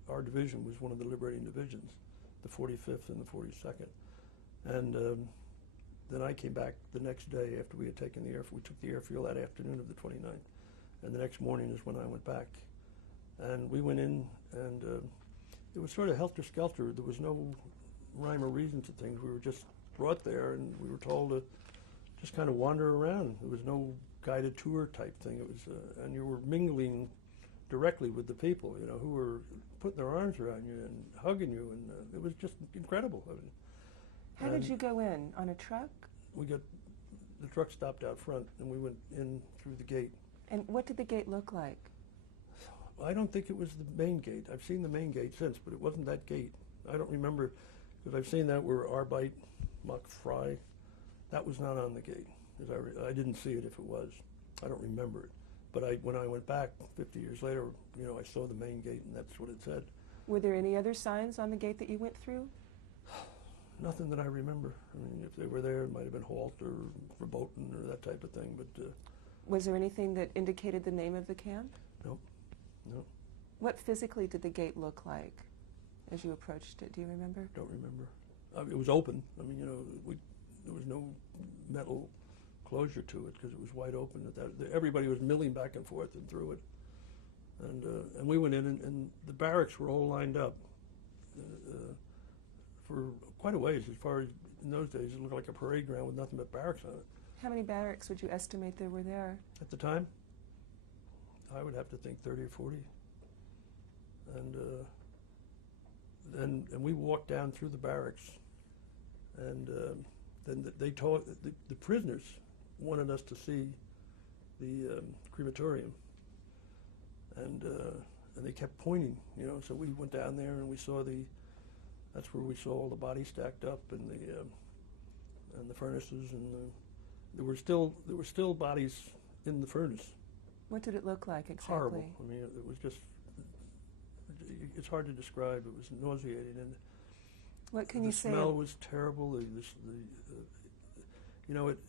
our division was one of the liberating divisions, the 45th and the 42nd. And then I came back the next day after we had taken the airfield. We took the airfield that afternoon of the 29th. And the next morning is when I went back. And we went in, and it was sort of helter-skelter. There was no rhyme or reason to things. We were just brought there, and we were told to just kind of wander around. There was no guided tour type thing. It was, and you were mingling directly with the people, who were putting their arms around you and hugging you, and it was just incredible. I mean, how did you go in? On a truck? The truck stopped out front, and we went in through the gate. And what did the gate look like? I don't think it was the main gate. I've seen the main gate since, but it wasn't that gate. I don't remember, because I've seen that where Arbeit, Mach Frei, that was not on the gate. I didn't see it if it was. I don't remember it. But when I went back 50 years later, you know, I saw the main gate, and that's what it said. Were there any other signs on the gate that you went through? Nothing that I remember. I mean, if they were there, it might have been halt or verboten or that type of thing. But Was there anything that indicated the name of the camp? no. What physically did the gate look like as you approached it? Do you remember? Don't remember. It was open. I mean, you know, there was no metal closure to it because it was wide open. Everybody was milling back and forth and through it. And we went in, and the barracks were all lined up for quite a ways. As far as in those days, it looked like a parade ground with nothing but barracks on it. How many barracks would you estimate there were there? At the time, I would have to think 30 or 40. And we walked down through the barracks, and then they told the prisoners wanted us to see the crematorium, and they kept pointing, you know. So we went down there and we saw that's where we saw all the bodies stacked up and the furnaces, and there were still bodies in the furnace. What did it look like exactly? Horrible. I mean, it was just. It's hard to describe. It was nauseating, and what can you say? The smell was terrible. You know, it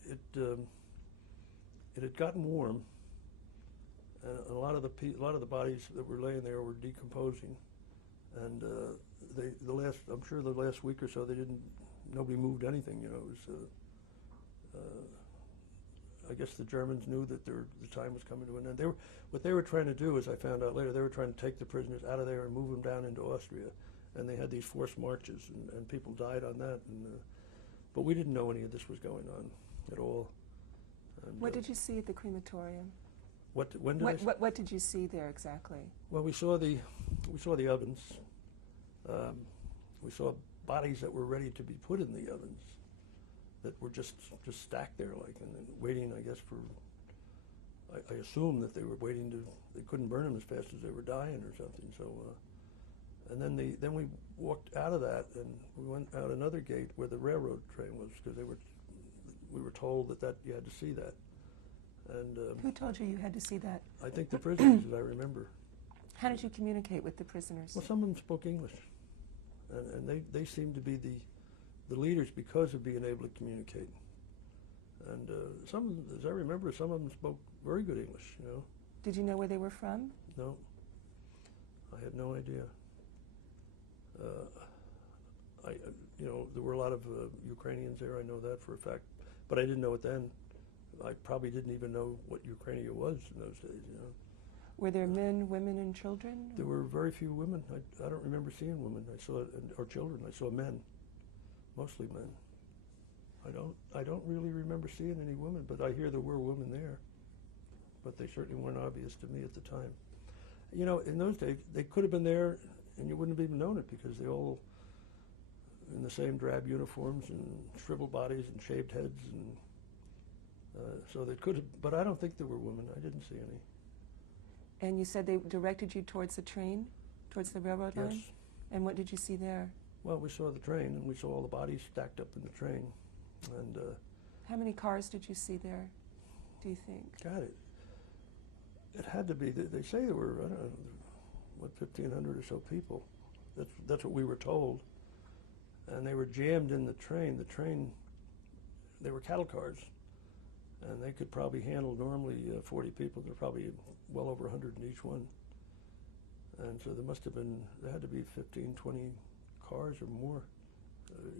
had gotten warm, and a lot of the bodies that were laying there were decomposing, and I'm sure the last week or so nobody moved anything. You know, it was. I guess the Germans knew that the time was coming to an end. What they were trying to do, as I found out later, they were trying to take the prisoners out of there and move them down into Austria, and they had these forced marches, and people died on that. But we didn't know any of this was going on at all. And, what did you see at the crematorium? What did you see there exactly? Well, we saw the ovens. We saw bodies that were ready to be put in the ovens, that were just stacked there, like, and then waiting, I guess, for. I assume that they were waiting they couldn't burn them as fast as they were dying or something. So, and then we walked out of that, and we went out another gate where the railroad train was, because we were told that you had to see that. And who told you had to see that? I think the prisoners, as I remember. How did you communicate with the prisoners? Well, some of them spoke English, and they seemed to be the leaders because of being able to communicate. And some of them, as I remember, some of them spoke very good English, you know. Did you know where they were from? No. I had no idea. You know, there were a lot of Ukrainians there, I know that for a fact. But I didn't know it then. I probably didn't even know what Ukraine was in those days, you know. Were there men, women, and children? There were very few women. I don't remember seeing women. Or children. I saw men, mostly men. I don't really remember seeing any women, but I hear there were women there. But they certainly weren't obvious to me at the time. You know, in those days, they could have been there, and you wouldn't have even known it, because they all in the same drab uniforms and shriveled bodies and shaved heads, and so they could have. But I don't think there were women. I didn't see any. And you said they directed you towards the train, towards the railroad line? Yes. And what did you see there? Well, we saw the train, and we saw all the bodies stacked up in the train. And how many cars did you see there, do you think? God, it had to be. They say there were, I don't know, 1,500 or so people. That's what we were told. And they were jammed in the train. The train, they were cattle cars, and they could probably handle normally 40 people. There were probably well over 100 in each one. And so there had to be 15, 20 cars or more.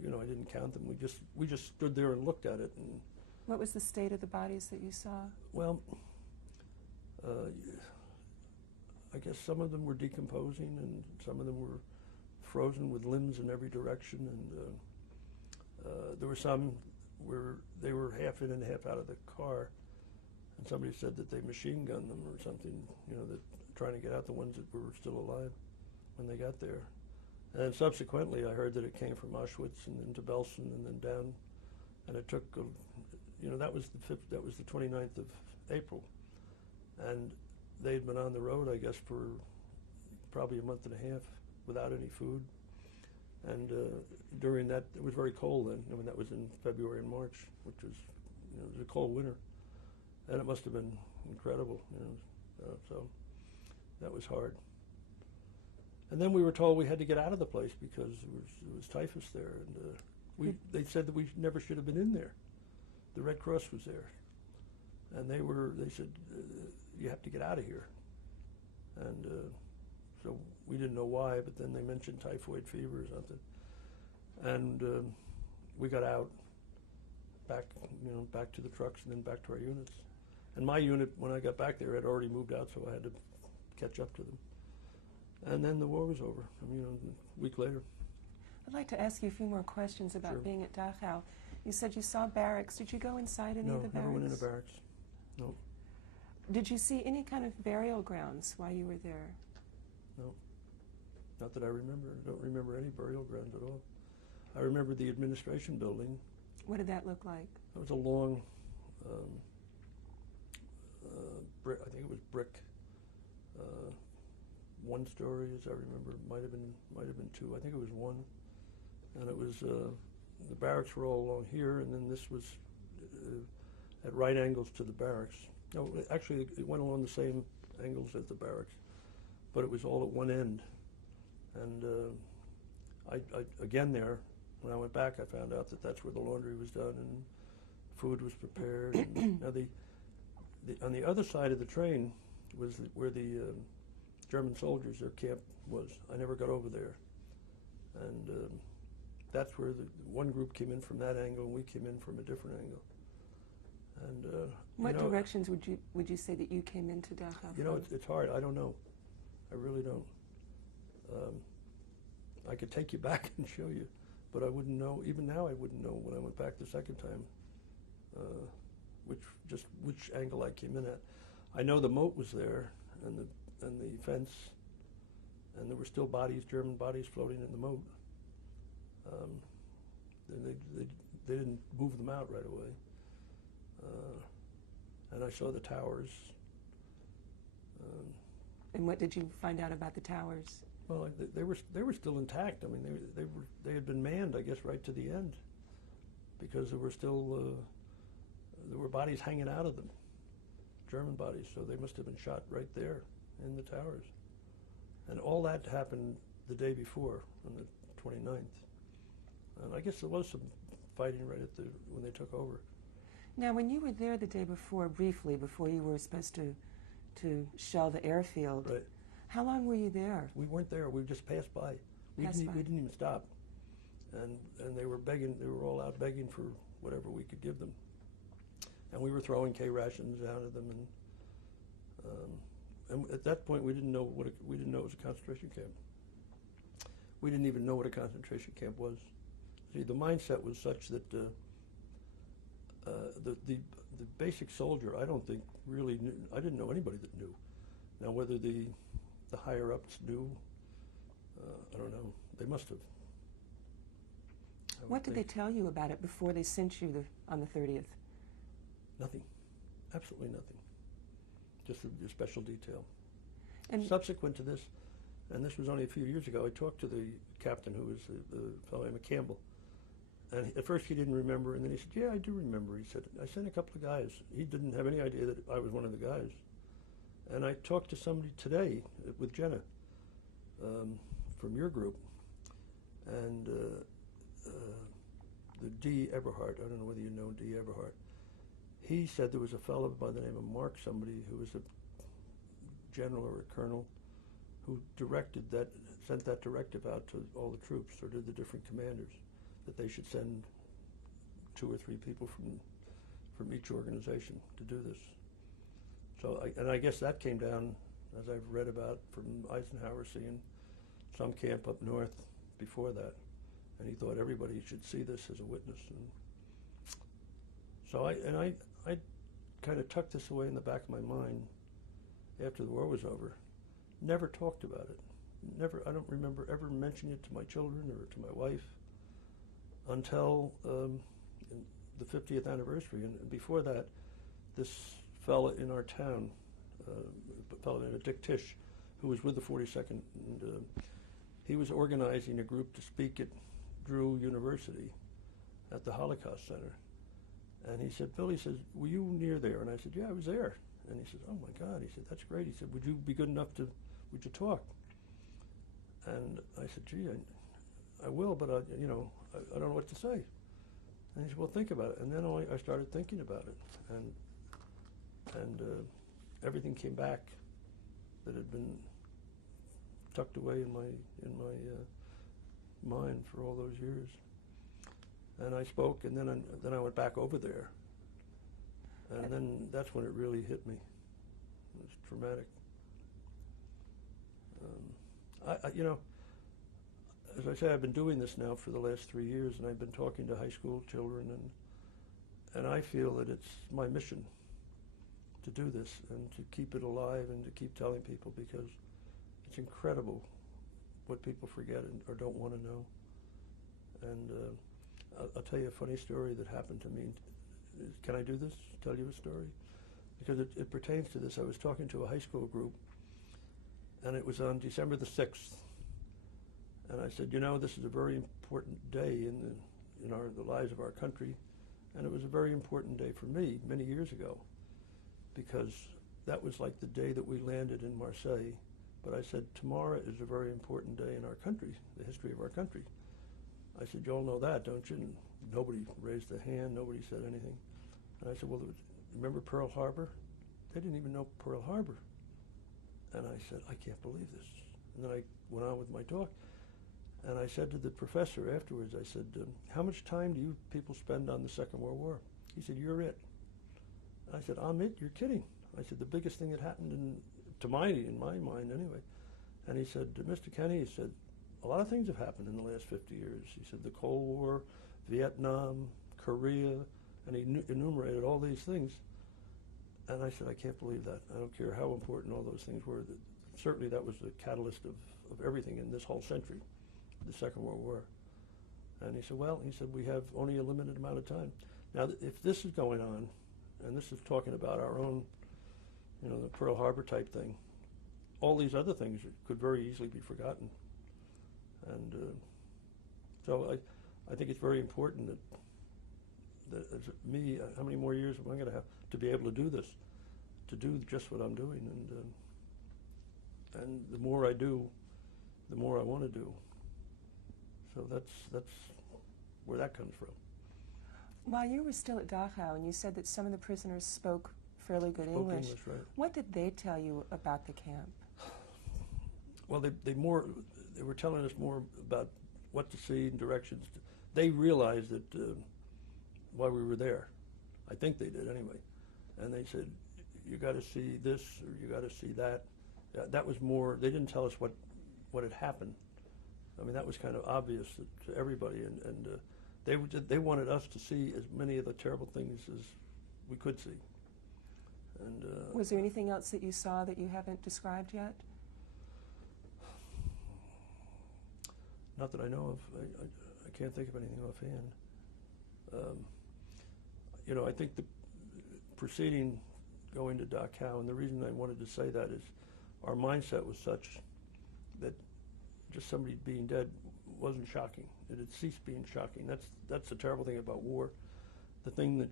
You know, I didn't count them. We just stood there and looked at it. And what was the state of the bodies that you saw? Well, I guess some of them were decomposing, and some of them were frozen with limbs in every direction, and there were some where they were half in and half out of the car, and somebody said that they machine gunned them or something, you know, that trying to get out the ones that were still alive when they got there. And subsequently, I heard that it came from Auschwitz and into Belsen and then down, and it took, you know, that was the 29th of April, and they'd been on the road, I guess, for probably a month and a half without any food, and during that, it was very cold then. I mean, that was in February and March, which was, you know, it was a cold winter, and it must have been incredible, you know. So that was hard. And then we were told we had to get out of the place because it was typhus there, and they said that we never should have been in there. The Red Cross was there, and they said you have to get out of here, and so we didn't know why, but then they mentioned typhoid fever or something, and we got out back to the trucks and then back to our units. And my unit, when I got back there, had already moved out, so I had to catch up to them. And then the war was over, a week later. I'd like to ask you a few more questions about Sure. being at Dachau. You said you saw barracks. Did you go inside any of the barracks? No, never went into barracks. No. Did you see any kind of burial grounds while you were there? No. Not that I remember. I don't remember any burial grounds at all. I remember the administration building. What did that look like? It was a long, brick, I think it was brick, one story, as I remember. Might have been two. I think it was one. And it was, the barracks were all along here, and then this was at right angles to the barracks. No, actually, it went along the same angles as the barracks, but it was all at one end. And I again there, when I went back, I found out that that's where the laundry was done and food was prepared. And now on the other side of the train was where the German soldiers, their camp was. I never got over there, and that's where the one group came in from that angle, and we came in from a different angle. And what directions would you say that you came into Dachau? It's hard. I don't know. I really don't. I could take you back and show you, but I wouldn't know. Even now, I wouldn't know when I went back the second time, which angle I came in at. I know the moat was there, and the fence, and there were still German bodies floating in the moat. They didn't move them out right away. And I saw the towers. And what did you find out about the towers? Well, they were still intact. I mean, they had been manned, I guess, right to the end, because there were still there were bodies hanging out of them, German bodies. So they must have been shot right there in the towers. And all that happened the day before, on the 29th. And I guess there was some fighting right when they took over. Now, when you were there the day before, briefly, before you were supposed to shell the airfield, Right. How long were you there? We weren't there. We just passed by. We didn't even stop. And they were begging. They were all out begging for whatever we could give them. And we were throwing K rations out at them. And at that point, we didn't know it was a concentration camp. We didn't even know what a concentration camp was. See, the mindset was such that the basic soldier, I don't think really knew. I didn't know anybody that knew. Now, whether the higher ups knew, I don't know. They must have. What did they tell you about it before they sent you on the 30th? Nothing. Absolutely nothing. Just a special detail. And subsequent to this, and this was only a few years ago, I talked to the captain, who was the fellow named Campbell. And at first he didn't remember, and then he said, "Yeah, I do remember." He said, "I sent a couple of guys." He didn't have any idea that I was one of the guys. And I talked to somebody today with Jenna from your group, and the D. Eberhardt, I don't know whether you know D. Eberhardt, he said there was a fellow by the name of Mark, somebody who was a general or a colonel, who sent that directive out to all the troops, or to the different commanders, that they should send 2 or 3 people from each organization to do this. So, I guess that came down, as I've read about, from Eisenhower seeing some camp up north before that, and he thought everybody should see this as a witness. And so I kind of tucked this away in the back of my mind after the war was over. Never talked about it. I don't remember ever mentioning it to my children or to my wife until the 50th anniversary. And before that, this fella in our town, a fellow named Dick Tisch, who was with the 42nd, and he was organizing a group to speak at Drew University at the Holocaust Center. And he said, "Bill," he says, "were you near there?" And I said, "Yeah, I was there." And he says, oh my God. He said, that's great. He said, would you be good enough to, would you talk? And I said, gee, I will, but I don't know what to say. And he said, well, think about it. And then I started thinking about it. And everything came back that had been tucked away in my mind for all those years. And I spoke, and then I went back over there. And then that's when it really hit me. It was traumatic. As I say, I've been doing this now for the last 3 years, and I've been talking to high school children, and I feel that it's my mission to do this and to keep it alive and to keep telling people, because it's incredible what people forget or don't want to know. And I'll tell you a funny story that happened to me. Can I do this? Tell you a story? Because it pertains to this. I was talking to a high school group, and it was on December the 6th. And I said, this is a very important day in the lives of our country. And it was a very important day for me many years ago, because that was like the day that we landed in Marseille. But I said, tomorrow is a very important day in our country, the history of our country. I said, you all know that, don't you? And nobody raised a hand, nobody said anything. And I said, well, remember Pearl Harbor? They didn't even know Pearl Harbor. And I said, I can't believe this. And then I went on with my talk. And I said to the professor afterwards, I said, how much time do you people spend on the Second World War? He said, you're it. I said, I'm it? You're kidding. I said, the biggest thing that happened in my mind anyway. And he said, Mr. Kenny, he said, a lot of things have happened in the last 50 years. He said, the Cold War, Vietnam, Korea, and he enumerated all these things. And I said, I can't believe that. I don't care how important all those things were. Certainly that was the catalyst of everything in this whole century, the Second World War. And he said, well, we have only a limited amount of time. Now, if this is going on, and this is talking about our own, the Pearl Harbor type thing, all these other things could very easily be forgotten. And so I think it's very important that as me, how many more years am I going to have to be able to do this, to do just what I'm doing. And the more I do, the more I want to do. So that's where that comes from. While you were still at Dachau, and you said that some of the prisoners spoke fairly good English, right. What did they tell you about the camp? Well, they were telling us more about what to see and directions. They realized that while we were there, I think they did anyway, and they said, you got to see this or you got to see that. That was more, they didn't tell us what had happened. I mean, that was kind of obvious to everybody, and they wanted us to see as many of the terrible things as we could see. And was there anything else that you saw that you haven't described yet? Not that I know of. I can't think of anything offhand. I think the proceeding going to Dachau, and the reason I wanted to say that is our mindset was such that just somebody being dead wasn't shocking. It had ceased being shocking. That's the terrible thing about war. The thing that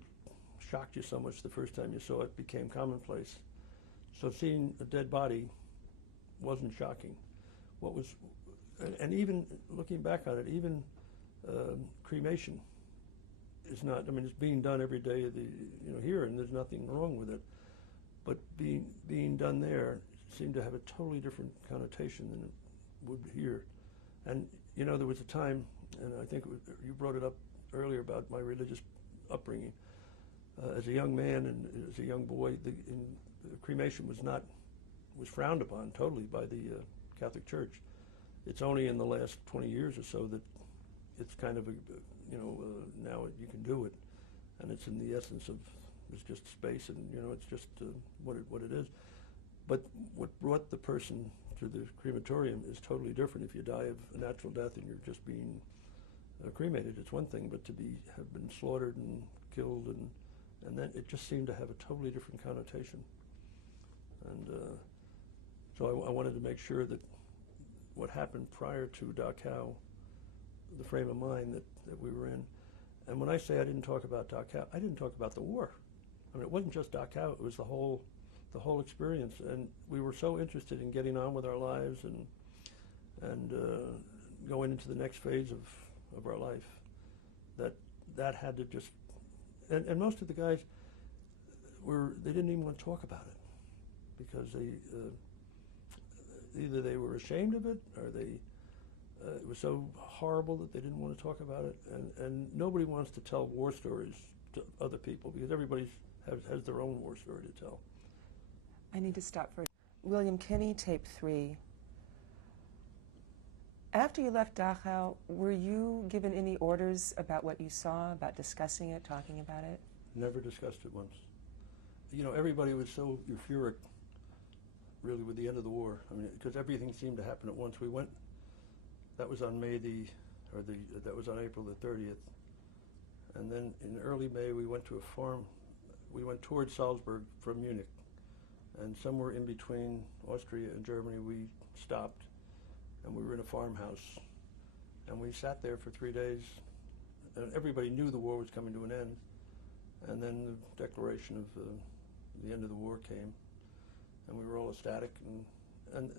shocked you so much the first time you saw it became commonplace. So seeing a dead body wasn't shocking. What was, and even looking back on it, even cremation is not. I mean, it's being done every day here, and there's nothing wrong with it. But being done there seemed to have a totally different connotation than it would here. And there was a time, and I think you brought it up earlier about my religious upbringing. As a young man and as a young boy, cremation was frowned upon totally by the Catholic Church. It's only in the last 20 years or so that it's kind of now you can do it, and it's in the essence of it's just space, and it's just what it is. But what brought the person to the crematorium is totally different. If you die of a natural death and you're just being cremated, it's one thing, but have been slaughtered and killed, and then it just seemed to have a totally different connotation. And so I wanted to make sure that what happened prior to Dachau, the frame of mind that we were in. And when I say I didn't talk about Dachau, I didn't talk about the war. I mean, it wasn't just Dachau, it was the whole the whole experience. And we were so interested in getting on with our lives and going into the next phase of our life that had to just, and most of the guys they didn't even want to talk about it because either they were ashamed of it or it was so horrible that they didn't want to talk about it. And nobody wants to tell war stories to other people because everybody has their own war story to tell. I need to stop for William Kinney, tape 3. After you left Dachau, were you given any orders about what you saw, about discussing it, talking about it? Never discussed it once. You know, everybody was so euphoric, really, with the end of the war. I mean, because everything seemed to happen at once. We went. That was on that was on April the 30th, and then in early May we went to a farm. We went towards Salzburg from Munich, and somewhere in between Austria and Germany we stopped, and we were in a farmhouse, and we sat there for 3 days, and everybody knew the war was coming to an end, and then the declaration of the end of the war came, and we were all ecstatic, and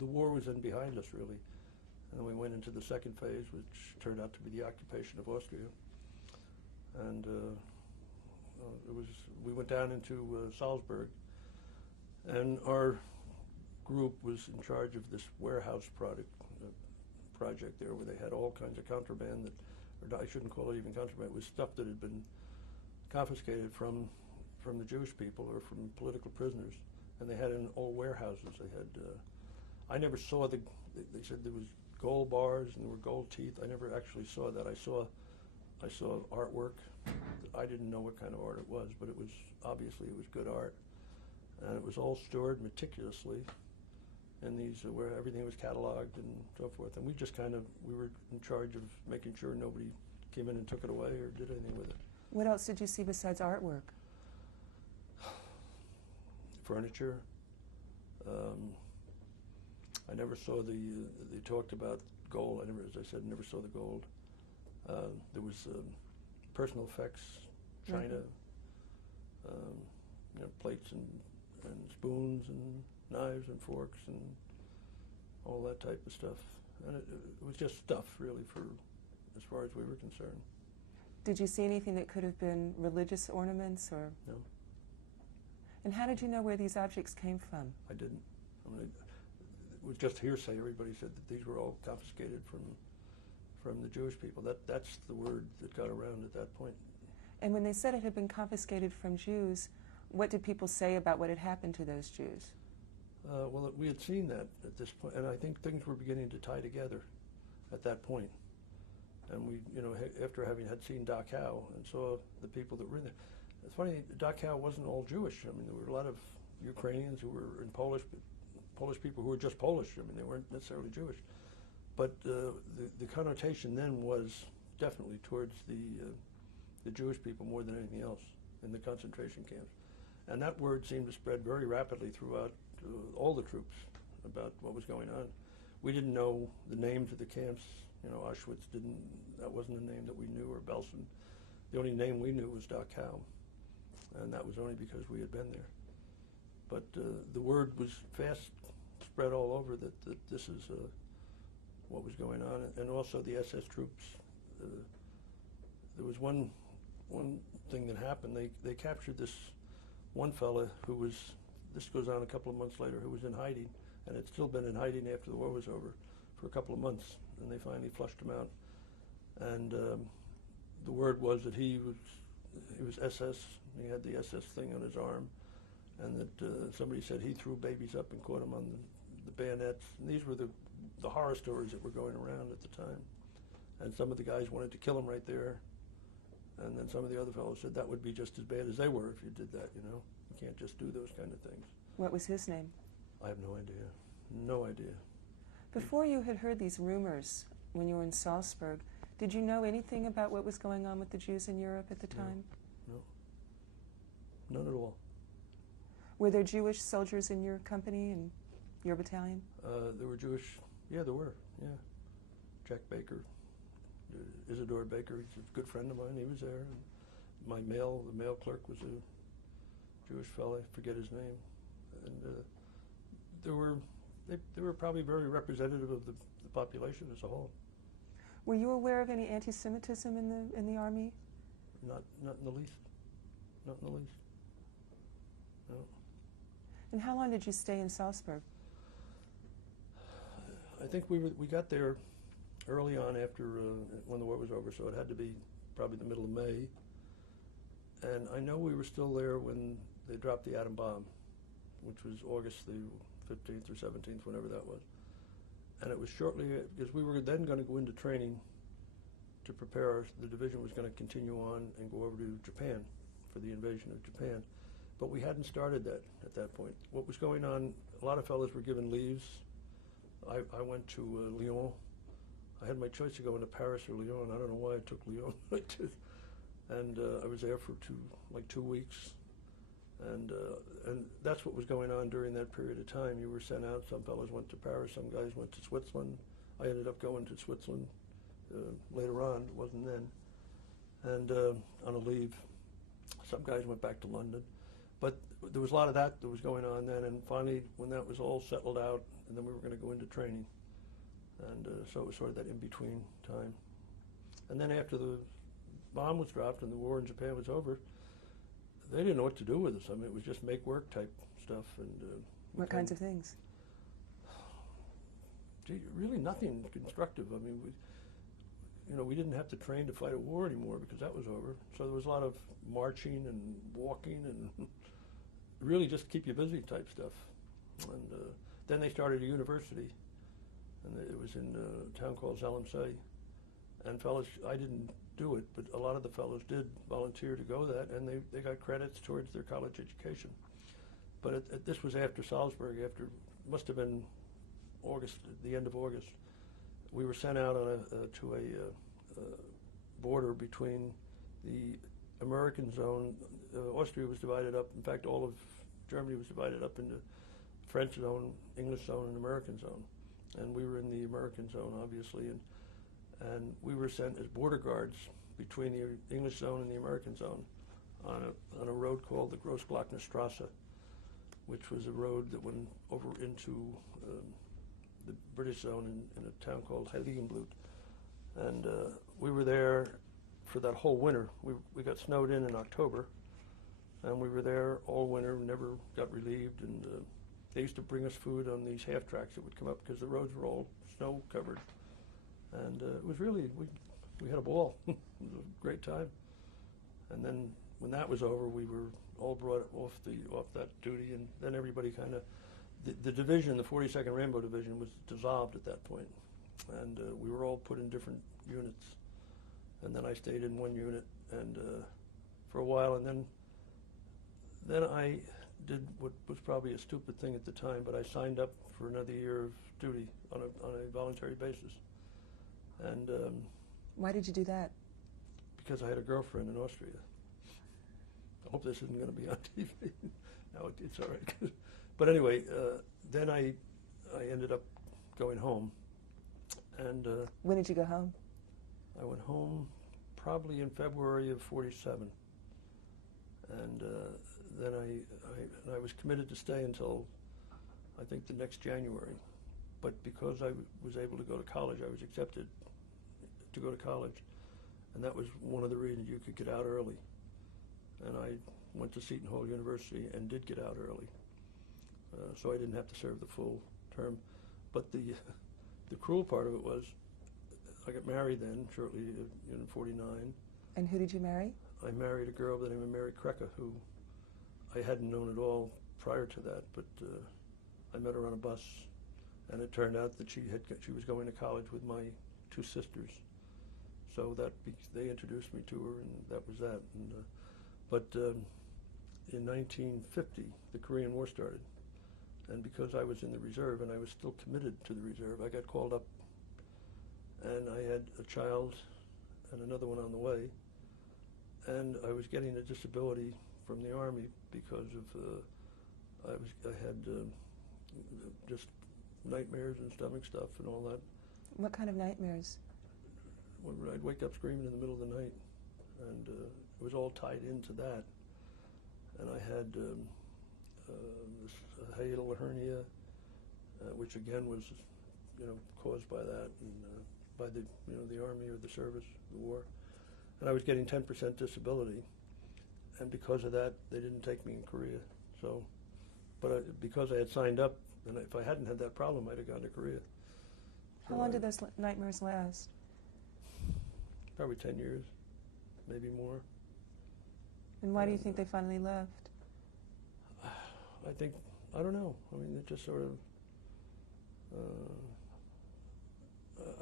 the war was then behind us, really. And then we went into the second phase, which turned out to be the occupation of Austria. And we went down into Salzburg, and our group was in charge of this warehouse project there, where they had all kinds of contraband or I shouldn't call it even contraband. It was stuff that had been confiscated from the Jewish people or from political prisoners, and they had in all warehouses. They had. I never saw they said there was gold bars and there were gold teeth. I never actually saw that. I saw artwork. I didn't know what kind of art it was, but it was obviously good art, and it was all stored meticulously in these where everything was cataloged and so forth. And we just we were in charge of making sure nobody came in and took it away or did anything with it. What else did you see besides artwork? Furniture. I never saw they talked about gold. As I said, never saw the gold. There was personal effects, china, plates and spoons and knives and forks and all that type of stuff. And it was just stuff, really, as far as we were concerned. Did you see anything that could have been religious ornaments or? No. And how did you know where these objects came from? I didn't. I mean, it was just hearsay. Everybody said that these were all confiscated from the Jewish people. That's the word that got around at that point. And when they said it had been confiscated from Jews, what did people say about what had happened to those Jews? Well, we had seen that at this point, and I think things were beginning to tie together at that point. And we, after had seen Dachau and saw the people that were in there. It's funny, Dachau wasn't all Jewish. I mean, there were a lot of Ukrainians who were in Polish people who were just Polish. I mean, they weren't necessarily Jewish. But the connotation then was definitely towards the Jewish people more than anything else in the concentration camps. And that word seemed to spread very rapidly throughout all the troops about what was going on. We didn't know the names of the camps. Auschwitz that wasn't a name that we knew, or Belsen. The only name we knew was Dachau, and that was only because we had been there. But the word was fast spread all over that this is what was going on, and also the SS troops. There was one thing that happened. They captured this one fella who was, this goes on a couple of months later, who was in hiding, and had still been in hiding after the war was over for a couple of months, and they finally flushed him out. And the word was that he was SS. He had the SS thing on his arm, and that somebody said he threw babies up and caught them on the bayonets. And these were the horror stories that were going around at the time. And some of the guys wanted to kill him right there. And then some of the other fellows said that would be just as bad as they were if you did that, You can't just do those kind of things. What was his name? I have no idea. No idea. Before you had heard these rumors when you were in Salzburg, did you know anything about what was going on with the Jews in Europe at the time? No. None at all. Were there Jewish soldiers in your company and your battalion? There were Jewish, yeah, there were, yeah. Jack Baker, Isidore Baker, he's a good friend of mine, he was there. And the mail clerk was Jewish fellow, I forget his name, and they were probably very representative of the population as a whole. Were you aware of any anti-Semitism in the Army? Not in the least. Not in the least. No. And how long did you stay in Salzburg? I think we got there early on after when the war was over, so it had to be probably the middle of May. And I know we were still there when they dropped the atom bomb, which was August the 15th or 17th, whenever that was. And it was shortly, because we were then going to go into training to prepare, the division was going to continue on and go over to Japan for the invasion of Japan. But we hadn't started that at that point. What was going on, a lot of fellows were given leaves. I went to Lyon. I had my choice of going to Paris or Lyon. I don't know why I took Lyon. And I was there for 2 weeks. And that's what was going on during that period of time. You were sent out. Some fellows went to Paris. Some guys went to Switzerland. I ended up going to Switzerland later on. It wasn't then. And on a leave. Some guys went back to London. But there was a lot of that was going on then. And finally, when that was all settled out, and then we were going to go into training. And so it was sort of that in-between time. And then after the bomb was dropped and the war in Japan was over, they didn't know what to do with us. I mean, it was just make work type stuff. And what kinds of things? Gee, really nothing constructive. I mean, we didn't have to train to fight a war anymore because that was over. So there was a lot of marching and walking and really just keep you busy type stuff. And then they started a university, and it was in a town called Zalemsey. And fellows, I didn't do it, but a lot of the fellows did volunteer to go that, and they got credits towards their college education. But this was after Salzburg, must have been August, the end of August. We were sent out on to a border between the American zone. Austria was divided up. In fact, all of Germany was divided up into French zone, English zone, and American zone. And we were in the American zone, obviously, and we were sent as border guards between the English zone and the American zone on a road called the Großglocknerstrasse, which was a road that went over into the British zone in a town called Heiligenblut. And we were there for that whole winter. We got snowed in October, and we were there all winter, never got relieved, and they used to bring us food on these half tracks that would come up because the roads were all snow covered. And it was really, we had a ball. It was a great time. And then when that was over, we were all brought off that duty, and then everybody kind of, the division, the 42nd Rainbow Division, was dissolved at that point. And we were all put in different units. And then I stayed in one unit and for a while, and then I did what was probably a stupid thing at the time, but I signed up for another year of duty on a voluntary basis. And why did you do that? Because I had a girlfriend in Austria. I hope this isn't going to be on TV. No, it's all right. But anyway, then I ended up going home. And when did you go home? I went home probably in February of '47. And then I was committed to stay until I think the next January. But because I was able to go to college, I was accepted to go to college. And that was one of the reasons you could get out early. And I went to Seton Hall University and did get out early. So I didn't have to serve the full term. But the cruel part of it was I got married then, shortly in '49. And who did you marry? I married a girl by the name of Mary Krecke, who I hadn't known at all prior to that, but I met her on a bus, and it turned out that she was going to college with my two sisters. So they introduced me to her, and that was that. And, but in 1950, the Korean War started, and because I was in the reserve and I was still committed to the reserve, I got called up, and I had a child and another one on the way, and I was getting a disability from the Army because of I had just nightmares and stomach stuff and all that. What kind of nightmares? When I'd wake up screaming in the middle of the night, and it was all tied into that. and I had this hiatal hernia, which again was, caused by that and by the Army or the service, the war. And I was getting 10% disability, and because of that, they didn't take me in Korea. So, because I had signed up, and if I hadn't had that problem, I'd have gone to Korea. How long did those nightmares last? Probably 10 years, maybe more. And why do you think they finally left? I don't know. I mean, it just sort of,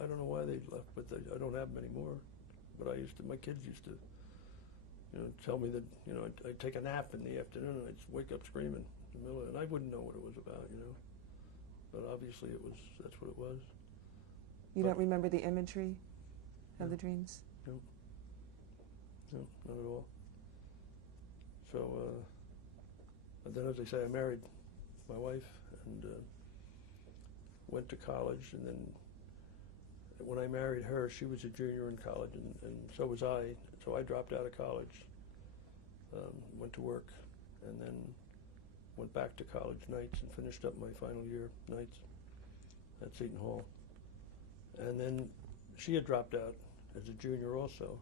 I don't know why they left, but I don't have them anymore. But my kids used to, tell me that, I'd take a nap in the afternoon and I'd wake up screaming in the middle of it, and I wouldn't know what it was about, But obviously that's what it was. You don't remember the imagery of the dreams? No. No, not at all. So, and then as I say, I married my wife and went to college, and then when I married her, she was a junior in college, and so was I. So I dropped out of college, went to work, and then went back to college nights and finished up my final year nights at Seton Hall. And then she had dropped out as a junior also,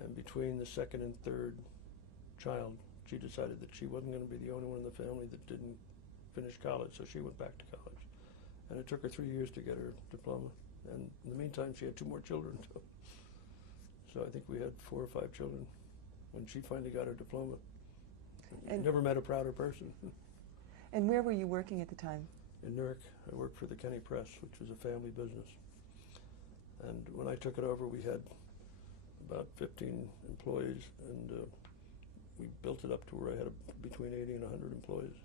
and between the second and third child, she decided that she wasn't going to be the only one in the family that didn't finish college, so she went back to college. And it took her 3 years to get her diploma. And in the meantime, she had 2 more children. So I think we had 4 or 5 children when she finally got her diploma. And never met a prouder person. And where were you working at the time? In Newark. I worked for the Kenny Press, which was a family business. And when I took it over, we had about 15 employees, and we built it up to where I had between 80 and 100 employees.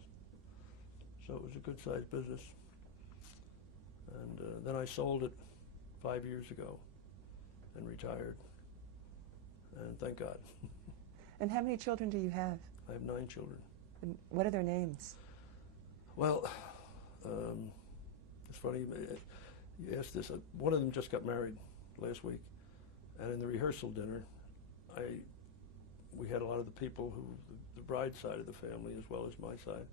So it was a good-sized business. And then I sold it 5 years ago and retired. And thank God. And how many children do you have? I have 9 children. And what are their names? Well, it's funny, you asked this. One of them just got married last week, and in the rehearsal dinner, we had a lot of the people the bride side of the family as well as my side,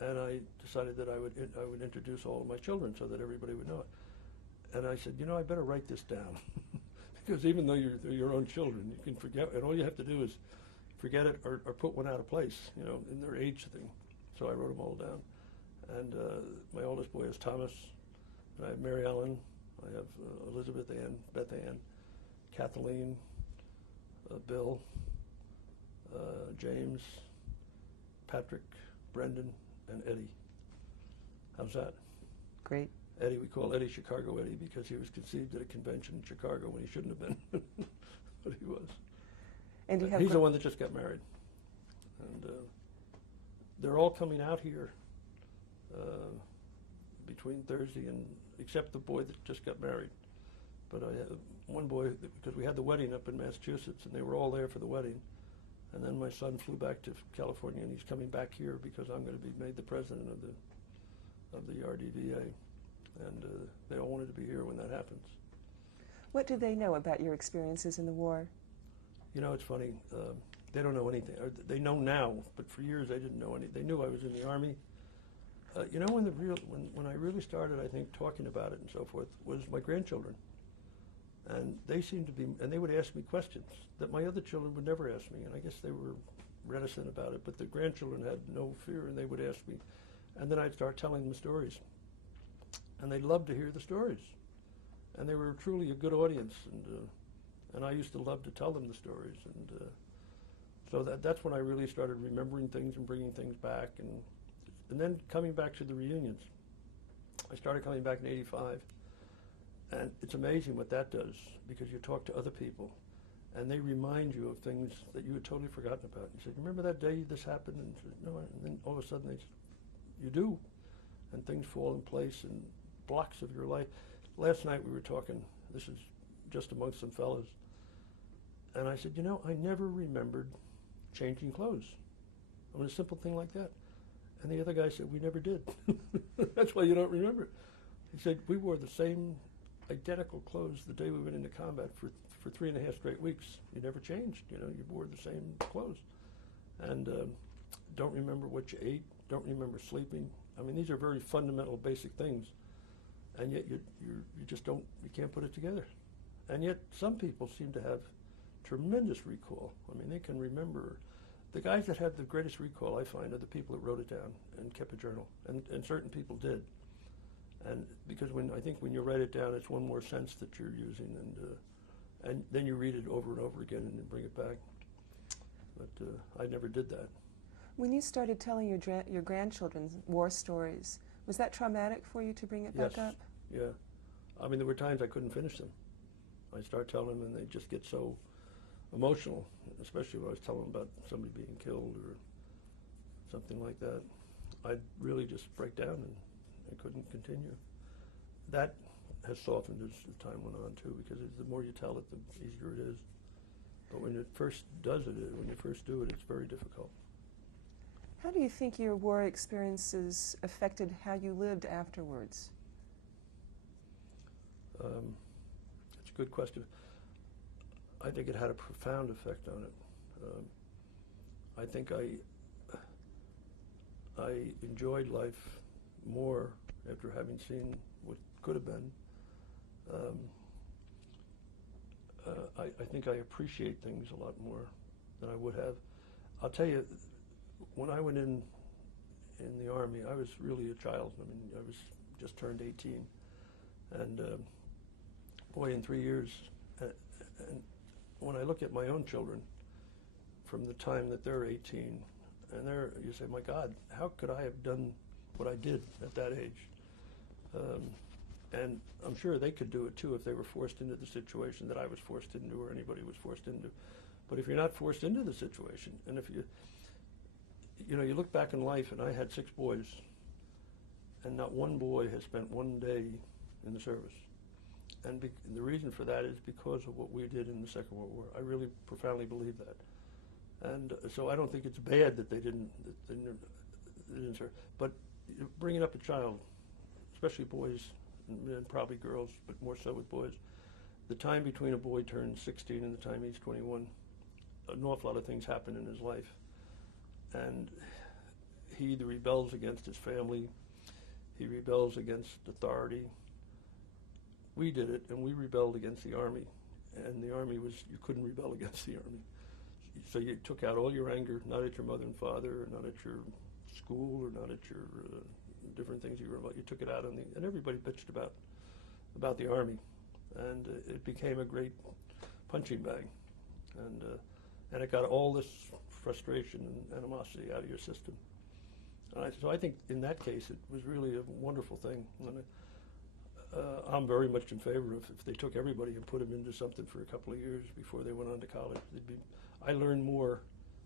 and I decided that I would introduce all of my children so that everybody would know it. And I said, I better write this down, because even though they're your own children, you can forget, and all you have to do is forget it or put one out of place, in their age thing. So I wrote them all down. And my oldest boy is Thomas, and I have Mary Ellen, I have Elizabeth Ann, Beth Ann, Kathleen, Bill, James, Patrick, Brendan, and Eddie. How's that? Great. Eddie, we call Eddie Chicago Eddie because he was conceived at a convention in Chicago when he shouldn't have been, but he was. And he's the one that just got married. And they're all coming out here between Thursday and, except the boy that just got married. But I have one boy, because we had the wedding up in Massachusetts, and they were all there for the wedding. And then my son flew back to California, and he's coming back here because I'm going to be made the president of the RDVA. And they all wanted to be here when that happens. What do they know about your experiences in the war? It's funny. They don't know anything. They know now, but for years they didn't know anything. They knew I was in the Army. When I really started, I think, talking about it and so forth, was my grandchildren. And they seemed to be, and they would ask me questions that my other children would never ask me, and I guess they were reticent about it, but the grandchildren had no fear, and they would ask me. And then I'd start telling them stories. And they loved to hear the stories. And they were truly a good audience, and I used to love to tell them the stories. And so that's when I really started remembering things and bringing things back. And then coming back to the reunions. I started coming back in '85. And it's amazing what that does, because you talk to other people, and they remind you of things that you had totally forgotten about. You said, remember that day this happened? And said, no, and then all of a sudden you do. And things fall in place, and blocks of your life. Last night we were talking, this is just amongst some fellas, and I said, I never remembered changing clothes. I mean, a simple thing like that. And the other guy said, we never did. That's why you don't remember it. He said, we wore the same identical clothes the day we went into combat for 3.5 straight weeks. You never changed, you wore the same clothes. and don't remember what you ate, don't remember sleeping. I mean, these are very fundamental, basic things, and yet you just don't, you can't put it together. And yet some people seem to have tremendous recall. I mean, they can remember. The guys that have the greatest recall, I find, are the people that wrote it down and kept a journal, and certain people did. And because I think when you write it down, it's one more sense that you're using, and then you read it over and over again and then bring it back. But I never did that. When you started telling your grandchildren war stories, was that traumatic for you to bring it back up? Yeah. I mean, there were times I couldn't finish them. I start telling them and they just get so emotional, especially when I was telling them about somebody being killed or something like that. I'd really just break down and I couldn't continue. That has softened as the time went on too, because the more you tell it, the easier it is. But when it first does it, when you first do it, it's very difficult. How do you think your war experiences affected how you lived afterwards? That's a good question. I think it had a profound effect on it. I think I enjoyed life more after having seen what could have been. I think I appreciate things a lot more than I would have. I'll tell you, when I went in the Army, I was really a child. I mean, I was just turned 18. And boy, in 3 years, and when I look at my own children, from the time that they're 18, and you say, my God, how could I have done what I did at that age? And I'm sure they could do it too if they were forced into the situation that I was forced into or anybody was forced into. But if you're not forced into the situation, and if you look back in life, and I had 6 boys, and not one boy has spent one day in the service. And the reason for that is because of what we did in the Second World War. I really profoundly believe that. And so I don't think it's bad that they didn't serve. But bringing up a child, especially boys, and probably girls, but more so with boys, the time between a boy turns 16 and the time he's 21, an awful lot of things happen in his life. And he either rebels against his family, he rebels against authority. We did it, and we rebelled against the Army. And the Army you couldn't rebel against the Army. So you took out all your anger, not at your mother and father, or not at your school, or not at your different things you were about. You took it out on and everybody bitched about the Army. And it became a great punching bag. And it got all this frustration and animosity out of your system. So I think in that case, it was really a wonderful thing. I'm very much in favor of if they took everybody and put them into something for a couple of years before they went on to college. I learned more.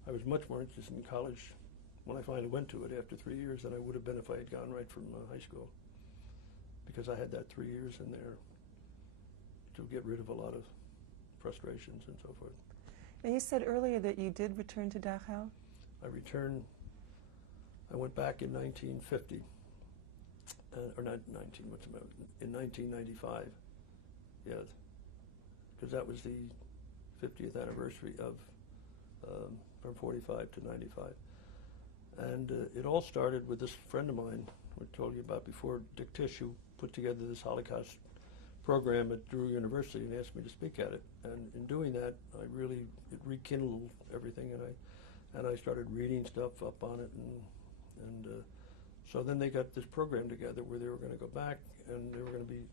I was much more interested in college when I finally went to it after 3 years than I would have been if I had gone right from high school, because I had that 3 years in there to get rid of a lot of frustrations and so forth. Now, you said earlier that you did return to Dachau? I returned. I went back in 1950. Or not 19, what's about, in 1995, yeah, because that was the 50th anniversary of from 45 to 95. And it all started with this friend of mine, I told you about before, Dick Tisch, who put together this Holocaust program at Drew University and asked me to speak at it. And in doing that, it rekindled everything, and I started reading stuff up on it, and so then they got this program together where they were going to go back and they were going to be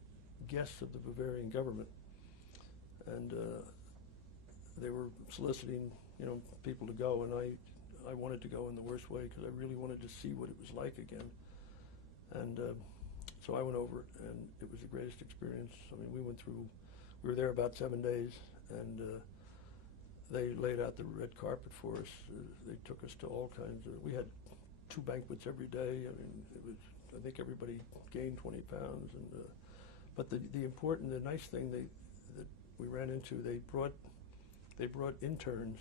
guests of the Bavarian government. And they were soliciting, people to go, and I wanted to go in the worst way because I really wanted to see what it was like again. And so I went over it, and it was the greatest experience. I mean, we were there about 7 days, and they laid out the red carpet for us. They took us to all kinds of, we had 2 banquets every day. I mean, I think everybody gained 20 pounds. And but the nice thing that we ran into, they brought interns,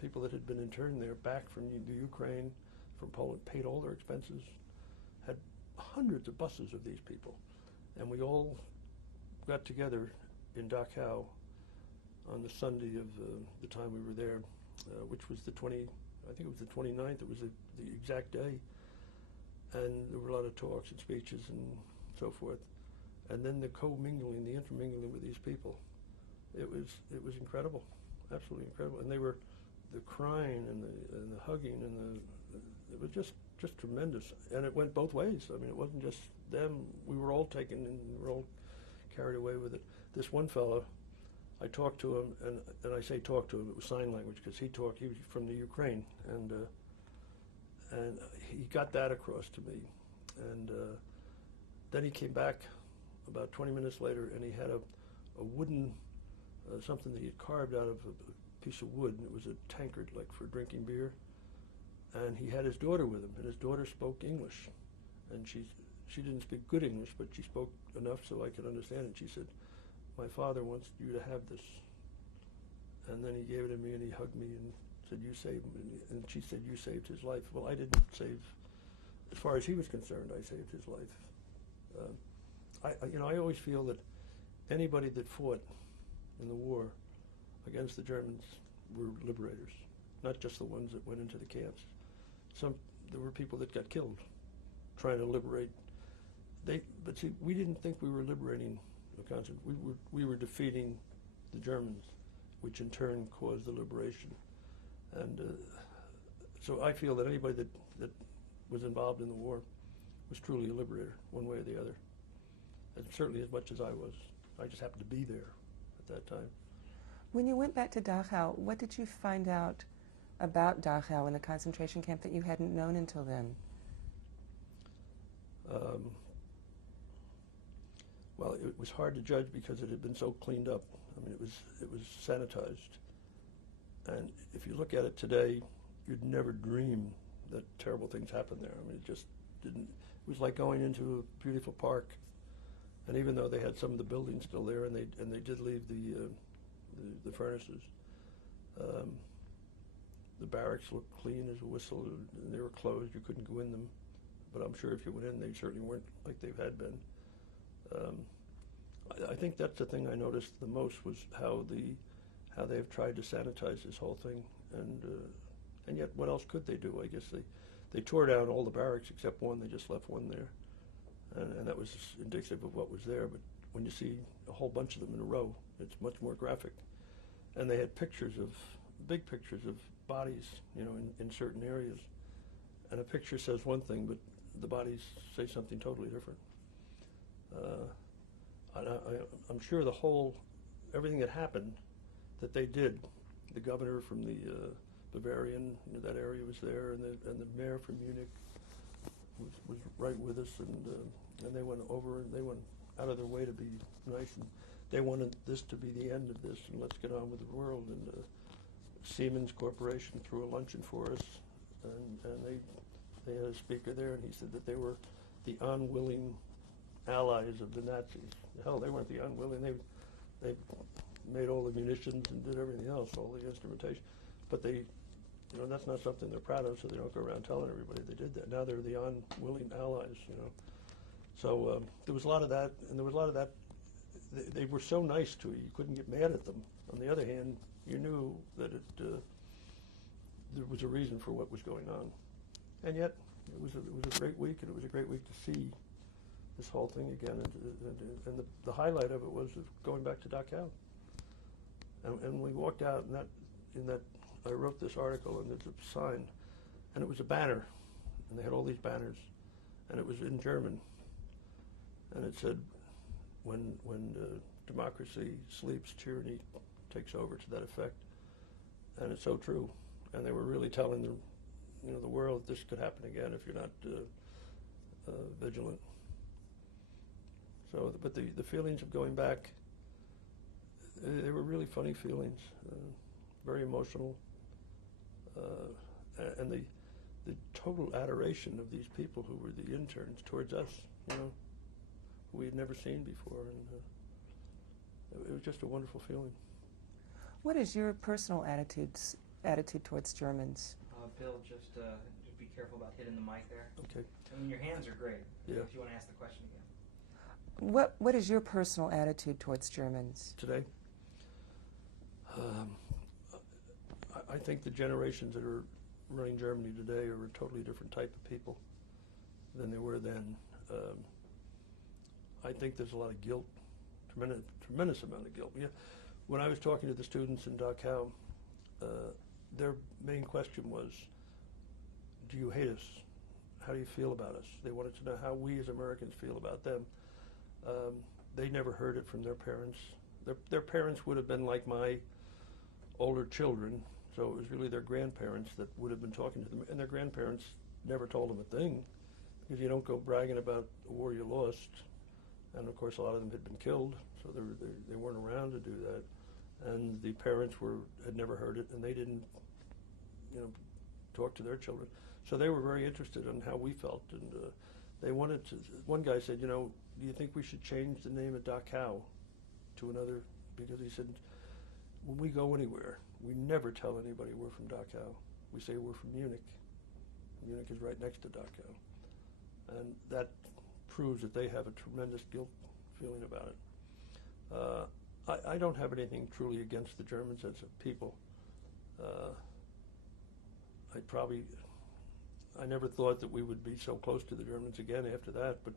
people that had been interned there back from the Ukraine, from Poland, paid all their expenses, had hundreds of buses of these people, and we all got together in Dachau on the Sunday of the time we were there, which was the I think it was the 29th. It was the exact day, and there were a lot of talks and speeches and so forth. And then the co-mingling, the intermingling with these people, it was incredible, absolutely incredible. And they were the crying and the hugging and it was just tremendous. And it went both ways. I mean, it wasn't just them. We were all taken and we were all carried away with it. This one fellow, I talked to him, and I say talk to him, it was sign language because he was from the Ukraine, and he got that across to me. And then he came back about 20 minutes later, and he had a wooden, something that he had carved out of a piece of wood, and it was a tankard, like for drinking beer. And he had his daughter with him, and his daughter spoke English. And she didn't speak good English, but she spoke enough so I could understand it. She said, "My father wants you to have this." And then he gave it to me, and he hugged me and said, "You saved him." And she said, "You saved his life." Well, I didn't save, as far as he was concerned, I saved his life. I always feel that anybody that fought in the war against the Germans were liberators, not just the ones that went into the camps. There were people that got killed trying to liberate. But see, we didn't think we were liberating Wisconsin. We were defeating the Germans, which in turn caused the liberation. And so I feel that anybody that was involved in the war was truly a liberator, one way or the other. And certainly as much as I was. I just happened to be there at that time. When you went back to Dachau, what did you find out about Dachau and the concentration camp that you hadn't known until then? Well, it was hard to judge because it had been so cleaned up. I mean, it was sanitized. And if you look at it today, you'd never dream that terrible things happened there. I mean, it just didn't. It was like going into a beautiful park. And even though they had some of the buildings still there, and they did leave the furnaces, the barracks looked clean as a whistle, and they were closed. You couldn't go in them. But I'm sure if you went in, they certainly weren't like they had been. I think that's the thing I noticed the most was how they've tried to sanitize this whole thing, and yet what else could they do? I guess they tore down all the barracks except one. They just left one there, and that was indicative of what was there. But when you see a whole bunch of them in a row, it's much more graphic. And they had big pictures of bodies, in certain areas, and a picture says one thing, but the bodies say something totally different. I'm sure everything that happened that they did, the governor from the Bavarian, that area was there, and the mayor from Munich was right with us, and they went over and they went out of their way to be nice, and they wanted this to be the end of this, and let's get on with the world. And Siemens Corporation threw a luncheon for us, and they had a speaker there, and he said that they were the unwilling allies of the Nazis. Hell, they weren't the unwilling. They made all the munitions and did everything else, all the instrumentation. But that's not something they're proud of, so they don't go around telling everybody they did that. Now they're the unwilling allies, So there was a lot of that, and there was a lot of that. They were so nice to you, you couldn't get mad at them. On the other hand, you knew that there was a reason for what was going on. And yet, it was a great week, and it was a great week to see this whole thing again. And the highlight of it was going back to Dachau. And we walked out, and I wrote this article, and there's a sign, and it was a banner, and they had all these banners, and it was in German, and it said, "When democracy sleeps, tyranny takes over," to that effect. And it's so true. And they were really telling the world this could happen again if you're not vigilant. So, but the feelings of going back, they were really funny feelings, very emotional, and the total adoration of these people who were the interns towards us, who we had never seen before, and it was just a wonderful feeling. What is your personal attitude towards Germans? Bill, just be careful about hitting the mic there. Okay. I mean, your hands are great. Yeah. If you want to ask the question again. What is your personal attitude towards Germans? Today? I think the generations that are running Germany today are a totally different type of people than they were then. I think there's a lot of guilt, tremendous amount of guilt. Yeah. When I was talking to the students in Dachau, their main question was, do you hate us? How do you feel about us? They wanted to know how we as Americans feel about them. They never heard it from their parents. Their parents would have been like my older children, so it was really their grandparents that would have been talking to them, and their grandparents never told them a thing, because you don't go bragging about a war you lost. And of course, a lot of them had been killed, so they weren't around to do that. And the parents had never heard it, and they didn't, talk to their children. So they were very interested in how we felt, and they wanted to. One guy said, do you think we should change the name of Dachau to another? Because he said, when we go anywhere, we never tell anybody we're from Dachau. We say we're from Munich. Munich is right next to Dachau. And that proves that they have a tremendous guilt feeling about it. I don't have anything truly against the Germans as a people. I never thought that we would be so close to the Germans again after that, but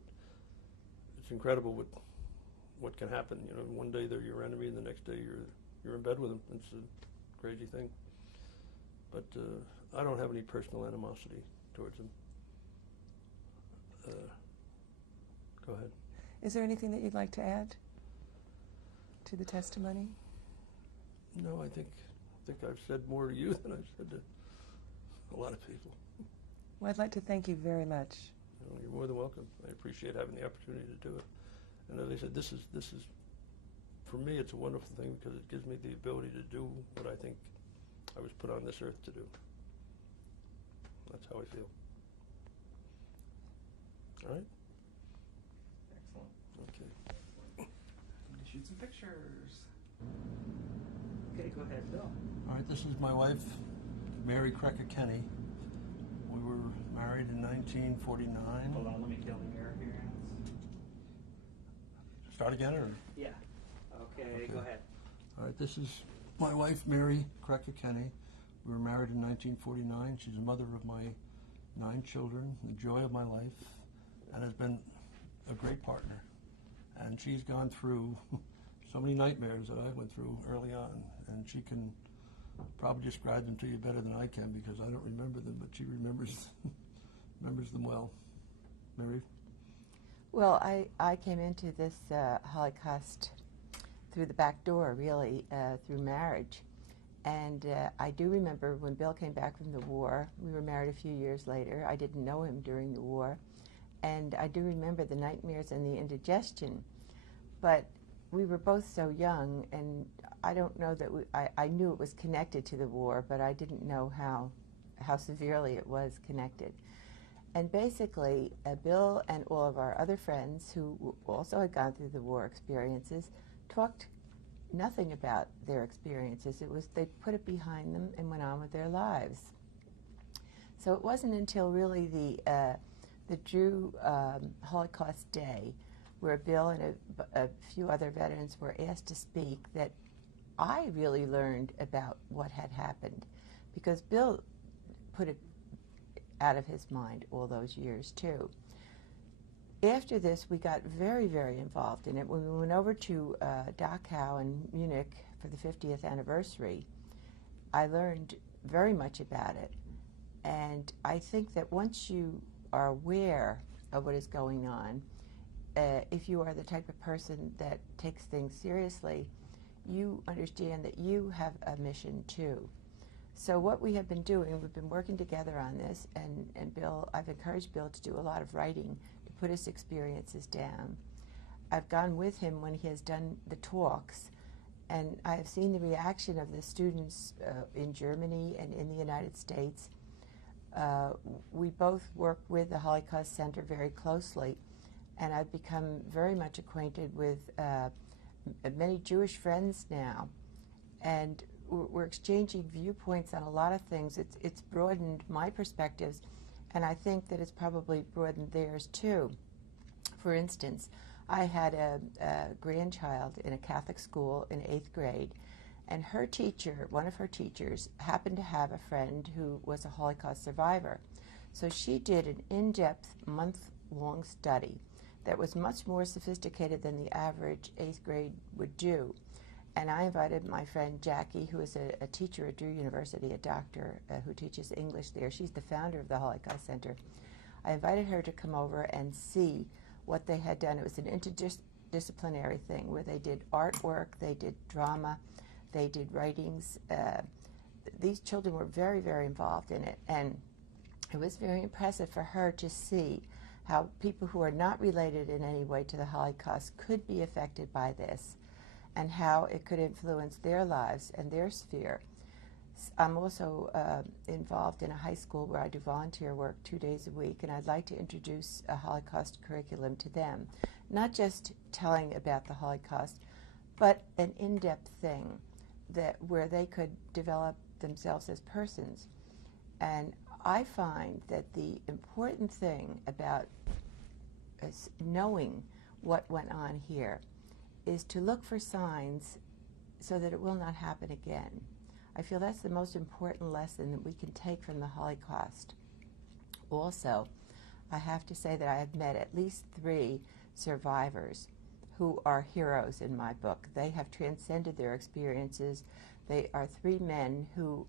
it's incredible what can happen. One day they're your enemy, and the next day you're in bed with them. It's a crazy thing. But I don't have any personal animosity towards them. Go ahead. Is there anything that you'd like to add to the testimony? No, I think I've said more to you than I've said to a lot of people. Well, I'd like to thank you very much. You're more than welcome. I appreciate having the opportunity to do it. And as I said, this is for me, it's a wonderful thing because it gives me the ability to do what I think I was put on this earth to do. That's how I feel. All right? Excellent. Okay. I'm going to shoot some pictures. Okay, go ahead, Bill. All right, this is my wife, Mary Krecker Kenny. We were married in 1949. Hold on, let me kill the mirror here. Start again, or? Yeah. Okay, go ahead. All right, this is my wife, Mary Krecker Kenny. We were married in 1949. She's the mother of my 9 children, the joy of my life, and has been a great partner. And she's gone through so many nightmares that I went through early on, and she can probably describe them to you better than I can because I don't remember them, but she remembers them well. Mary? Well, I came into this Holocaust through the back door, really, through marriage. And I do remember when Bill came back from the war. We were married a few years later. I didn't know him during the war. And I do remember the nightmares and the indigestion. But we were both so young, and I don't know that I knew it was connected to the war, but I didn't know how severely it was connected. And basically, Bill and all of our other friends who also had gone through the war experiences talked nothing about their experiences. It was they put it behind them and went on with their lives. So it wasn't until really the Jew Holocaust Day, where Bill and a few other veterans were asked to speak, that I really learned about what had happened, because Bill put it out of his mind all those years too. After this, we got very, very involved in it. When we went over to Dachau and Munich for the 50th anniversary, I learned very much about it. And I think that once you are aware of what is going on, if you are the type of person that takes things seriously, you understand that you have a mission too. So what we have been doing, we've been working together on this, and Bill, I've encouraged Bill to do a lot of writing, to put his experiences down. I've gone with him when he has done the talks, and I have seen the reaction of the students in Germany and in the United States. We both work with the Holocaust Center very closely, and I've become very much acquainted with many Jewish friends now, and we're exchanging viewpoints on a lot of things. It's broadened my perspectives, and I think that it's probably broadened theirs too. For instance, I had a grandchild in a Catholic school in 8th grade, And her teacher, one of her teachers, happened to have a friend who was a Holocaust survivor. So she did an in-depth, month-long study that was much more sophisticated than the average 8th grade would do. And I invited my friend Jackie, who is a teacher at Drew University, a doctor who teaches English there. She's the founder of the Holocaust Center. I invited her to come over and see what they had done. It was an interdisciplinary thing where they did artwork, they did drama, they did writings. These children were very, very involved in it. And it was very impressive for her to see how people who are not related in any way to the Holocaust could be affected by this, and how it could influence their lives and their sphere. I'm also involved in a high school where I do volunteer work 2 days a week, and I'd like to introduce a Holocaust curriculum to them. Not just telling about the Holocaust, but an in-depth thing where they could develop themselves as persons. And I find that the important thing about knowing what went on here is to look for signs so that it will not happen again. I feel that's the most important lesson that we can take from the Holocaust. Also, I have to say that I have met at least 3 survivors who are heroes in my book. They have transcended their experiences. They are 3 men who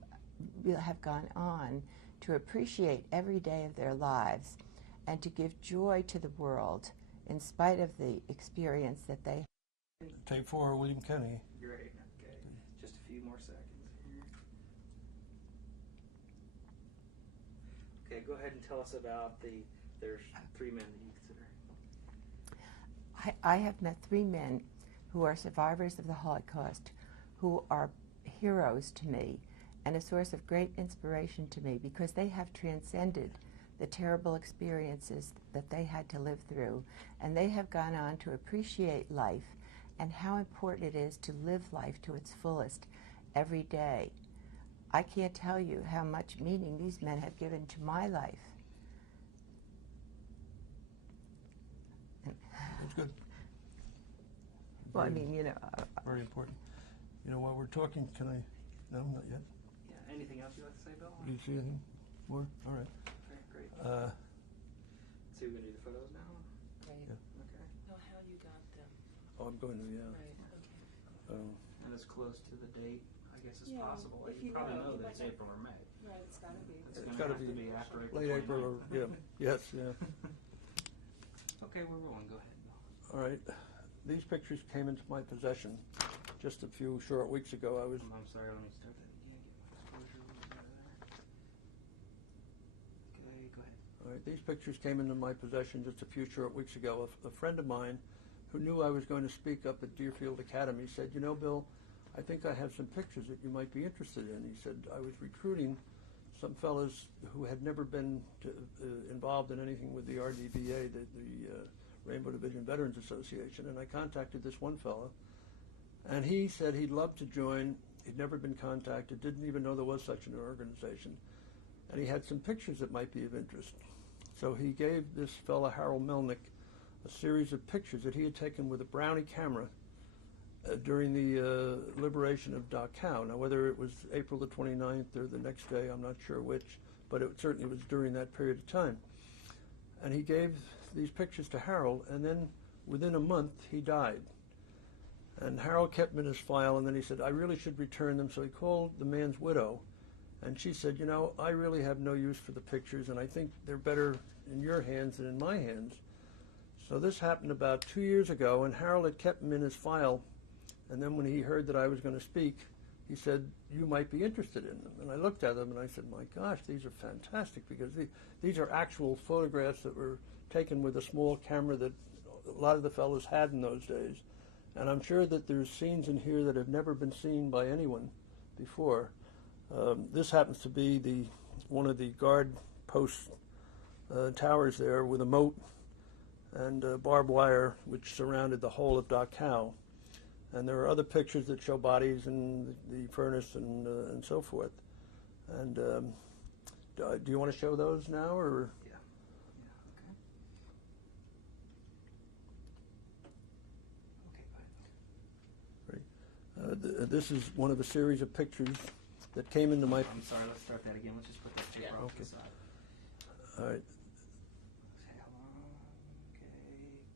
have gone on to appreciate every day of their lives and to give joy to the world in spite of the experience that they had. Tape 4, William Kenny. Great. Okay. Just a few more seconds here. Okay, go ahead and tell us about there's 3 men that you consider. I have met 3 men who are survivors of the Holocaust, who are heroes to me and a source of great inspiration to me because they have transcended the terrible experiences that they had to live through, and they have gone on to appreciate life and how important it is to live life to its fullest every day. I can't tell you how much meaning these men have given to my life. That's good. Well, I mean, you know... Very important. You know, while we're talking, can I... No, not yet. Yeah, anything else you'd like to say, Bill? Do you see anything more? All right. Okay, great. Uh, So we're going to do the photos now? Right. Yeah. Okay. Know how you got them. oh, I'm going to, yeah. Right, okay. And as close to the date, I guess, as Yeah, possible. if You you probably know, know you that might it's not- April or May. Right, it's gotta be. It's It's going to gotta have to be be after April Late April or, 29th. yeah. Yes, yeah. Okay, we're rolling. Go ahead, Bill. All right. These pictures came into my possession just a few short weeks ago. I was I'm sorry, let me start that again. Get my exposure a little better there. Okay, go ahead. All right, these pictures came into my possession just a few short weeks ago. A friend of mine who knew I was going to speak up at Deerfield Academy said, you know, Bill, I think I have some pictures that you might be interested in. He said, I was recruiting some fellows who had never been involved in anything with the RDVA, the Rainbow Division Veterans Association, and I contacted this one fellow, and he said he'd love to join. He'd never been contacted, didn't even know there was such an organization, and he had some pictures that might be of interest. So he gave this fellow, Harold Melnick, a series of pictures that he had taken with a Brownie camera during the liberation of Dachau. Now, whether it was April the 29th or the next day, I'm not sure which, but it certainly was during that period of time. And he gave these pictures to Harold, and then within a month, he died. And Harold kept them in his file, and then he said, I really should return them. So he called the man's widow, and she said, you know, I really have no use for the pictures, and I think they're better in your hands than in my hands. So this happened about 2 years ago, and Harold had kept them in his file, and then when he heard that I was going to speak, he said, you might be interested in them. And I looked at them, and I said, my gosh, these are fantastic, because these are actual photographs that were taken with a small camera that a lot of the fellows had in those days. And I'm sure that there's scenes in here that have never been seen by anyone before. This happens to be one of the guard post towers there with a moat and barbed wire which surrounded the whole of Dachau. And there are other pictures that show bodies and the furnace and so forth. And do you want to show those now, or? Yeah. Okay. Okay, go ahead. This is one of a series of pictures that came into my... I'm sorry, let's start that again. Let's just put this paper off to the side. All right. Okay, hold on. Okay,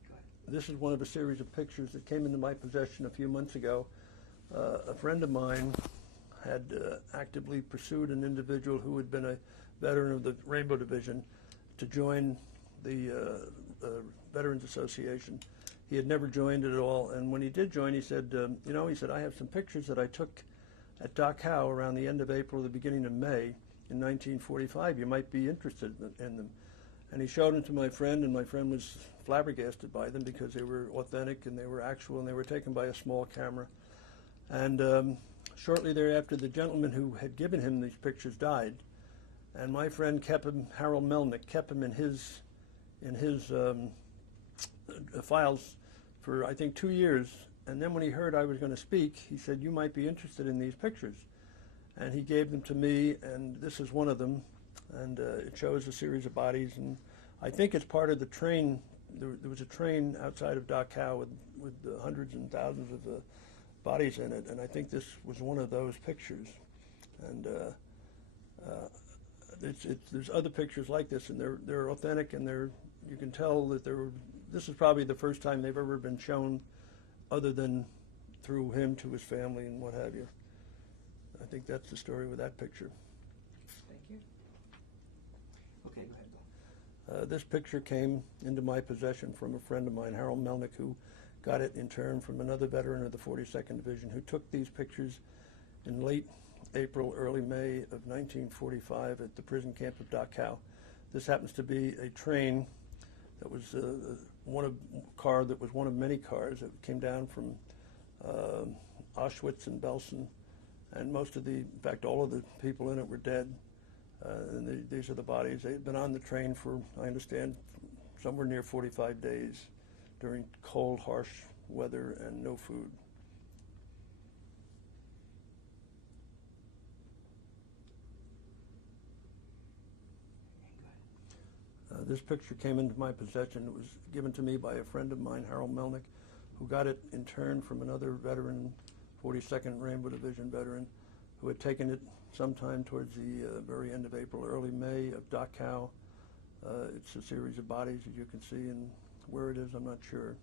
go ahead. This is one of a series of pictures that came into my possession a few months ago. A friend of mine had actively pursued an individual who had been a veteran of the Rainbow Division to join the Veterans Association. He had never joined it at all, and when he did join, he said, he said, I have some pictures that I took at Dachau around the end of April, the beginning of May in 1945. You might be interested in them. And he showed them to my friend, and my friend was flabbergasted by them because they were authentic and they were actual, and they were taken by a small camera. And shortly thereafter, the gentleman who had given him these pictures died, and my friend kept him, Harold Melnick, kept him in his files for, I think, 2 years. And then when he heard I was going to speak, he said, you might be interested in these pictures. And he gave them to me, and this is one of them. And it shows a series of bodies. And I think it's part of the train. There was a train outside of Dachau with hundreds and thousands of bodies in it. And I think this was one of those pictures. And there's other pictures like this, and they're authentic, and you can tell that this is probably the first time they've ever been shown other than through him to his family and what have you. I think that's the story with that picture. Thank you. Okay, go ahead, Bill. This picture came into my possession from a friend of mine, Harold Melnick, who got it in turn from another veteran of the 42nd Division who took these pictures in late April, early May of 1945 at the prison camp of Dachau. This happens to be a train that was one of many cars that came down from Auschwitz and Belsen, and in fact, all of the people in it were dead. And these are the bodies. They had been on the train for, I understand, somewhere near 45 days during cold, harsh weather and no food. This picture came into my possession. It was given to me by a friend of mine, Harold Melnick, who got it in turn from another veteran, 42nd Rainbow Division veteran, who had taken it sometime towards the very end of April, early May of Dachau. It's a series of bodies, as you can see, and where it is, I'm not sure.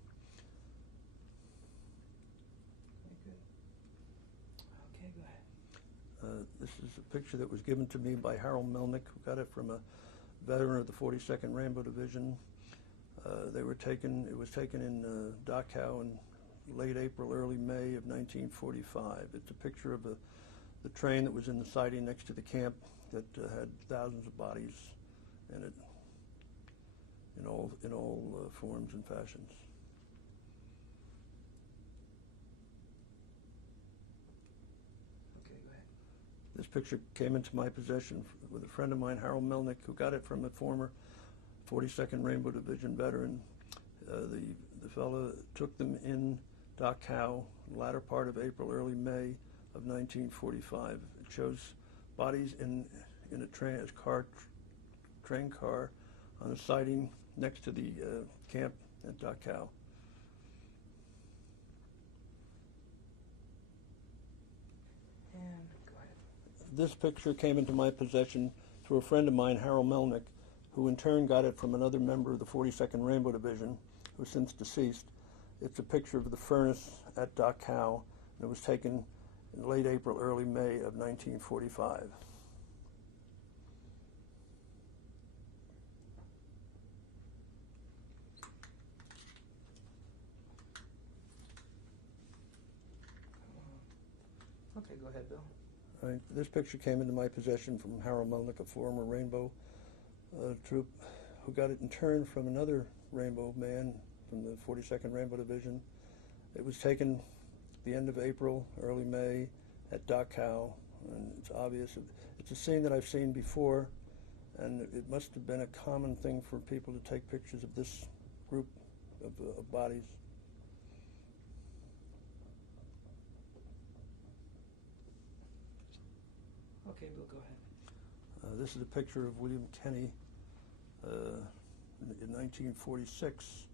Very good. Okay, go ahead. This is a picture that was given to me by Harold Melnick, who got it from a veteran of the 42nd Rainbow Division. It was taken in Dachau in late April, early May of 1945. It's a picture of the train that was in the siding next to the camp that had thousands of bodies in it, in all forms and fashions. Okay, go ahead. This picture came into my possession with a friend of mine, Harold Melnick, who got it from a former 42nd Rainbow Division veteran. The fellow took them in Dachau, latter part of April, early May of 1945. It shows bodies in a train car on a siding next to the camp at Dachau. And go ahead. This picture came into my possession through a friend of mine, Harold Melnick, who in turn got it from another member of the 42nd Rainbow Division, who's since deceased. It's a picture of the furnace at Dachau, and it was taken in late April, early May of 1945. Okay, go ahead, Bill. All right, this picture came into my possession from Harold Melnick, a former Rainbow troop, who got it in turn from another Rainbow man from the 42nd Rainbow Division. It was taken at the end of April, early May at Dachau, and it's obvious. It's a scene that I've seen before, and it must have been a common thing for people to take pictures of this group of bodies. Okay, Bill, go ahead. This is a picture of William Kenny in 1946.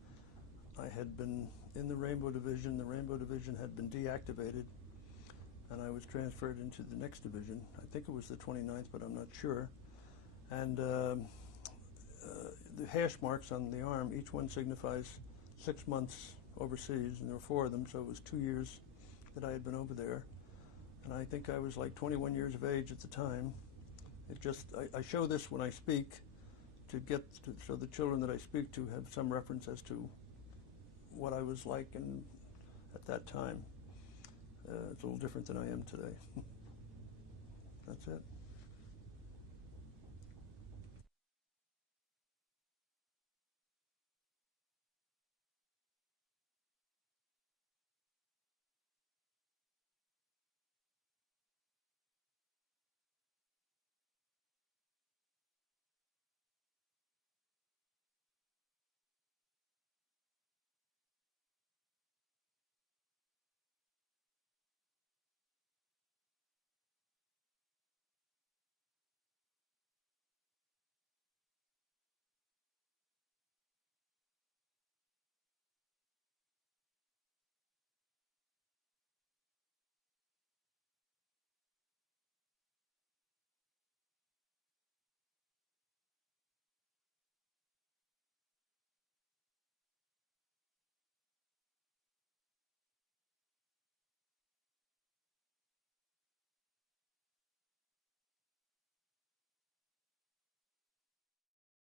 I had been in the Rainbow Division. The Rainbow Division had been deactivated, and I was transferred into the next division. I think it was the 29th, but I'm not sure. And the hash marks on the arm, each one signifies 6 months overseas, and there were 4 of them, so it was 2 years that I had been over there. And I think I was like 21 years of age at the time. It just, I show this when I speak to get, so the children that I speak to have some reference as to what I was like at that time. It's a little different than I am today. That's it.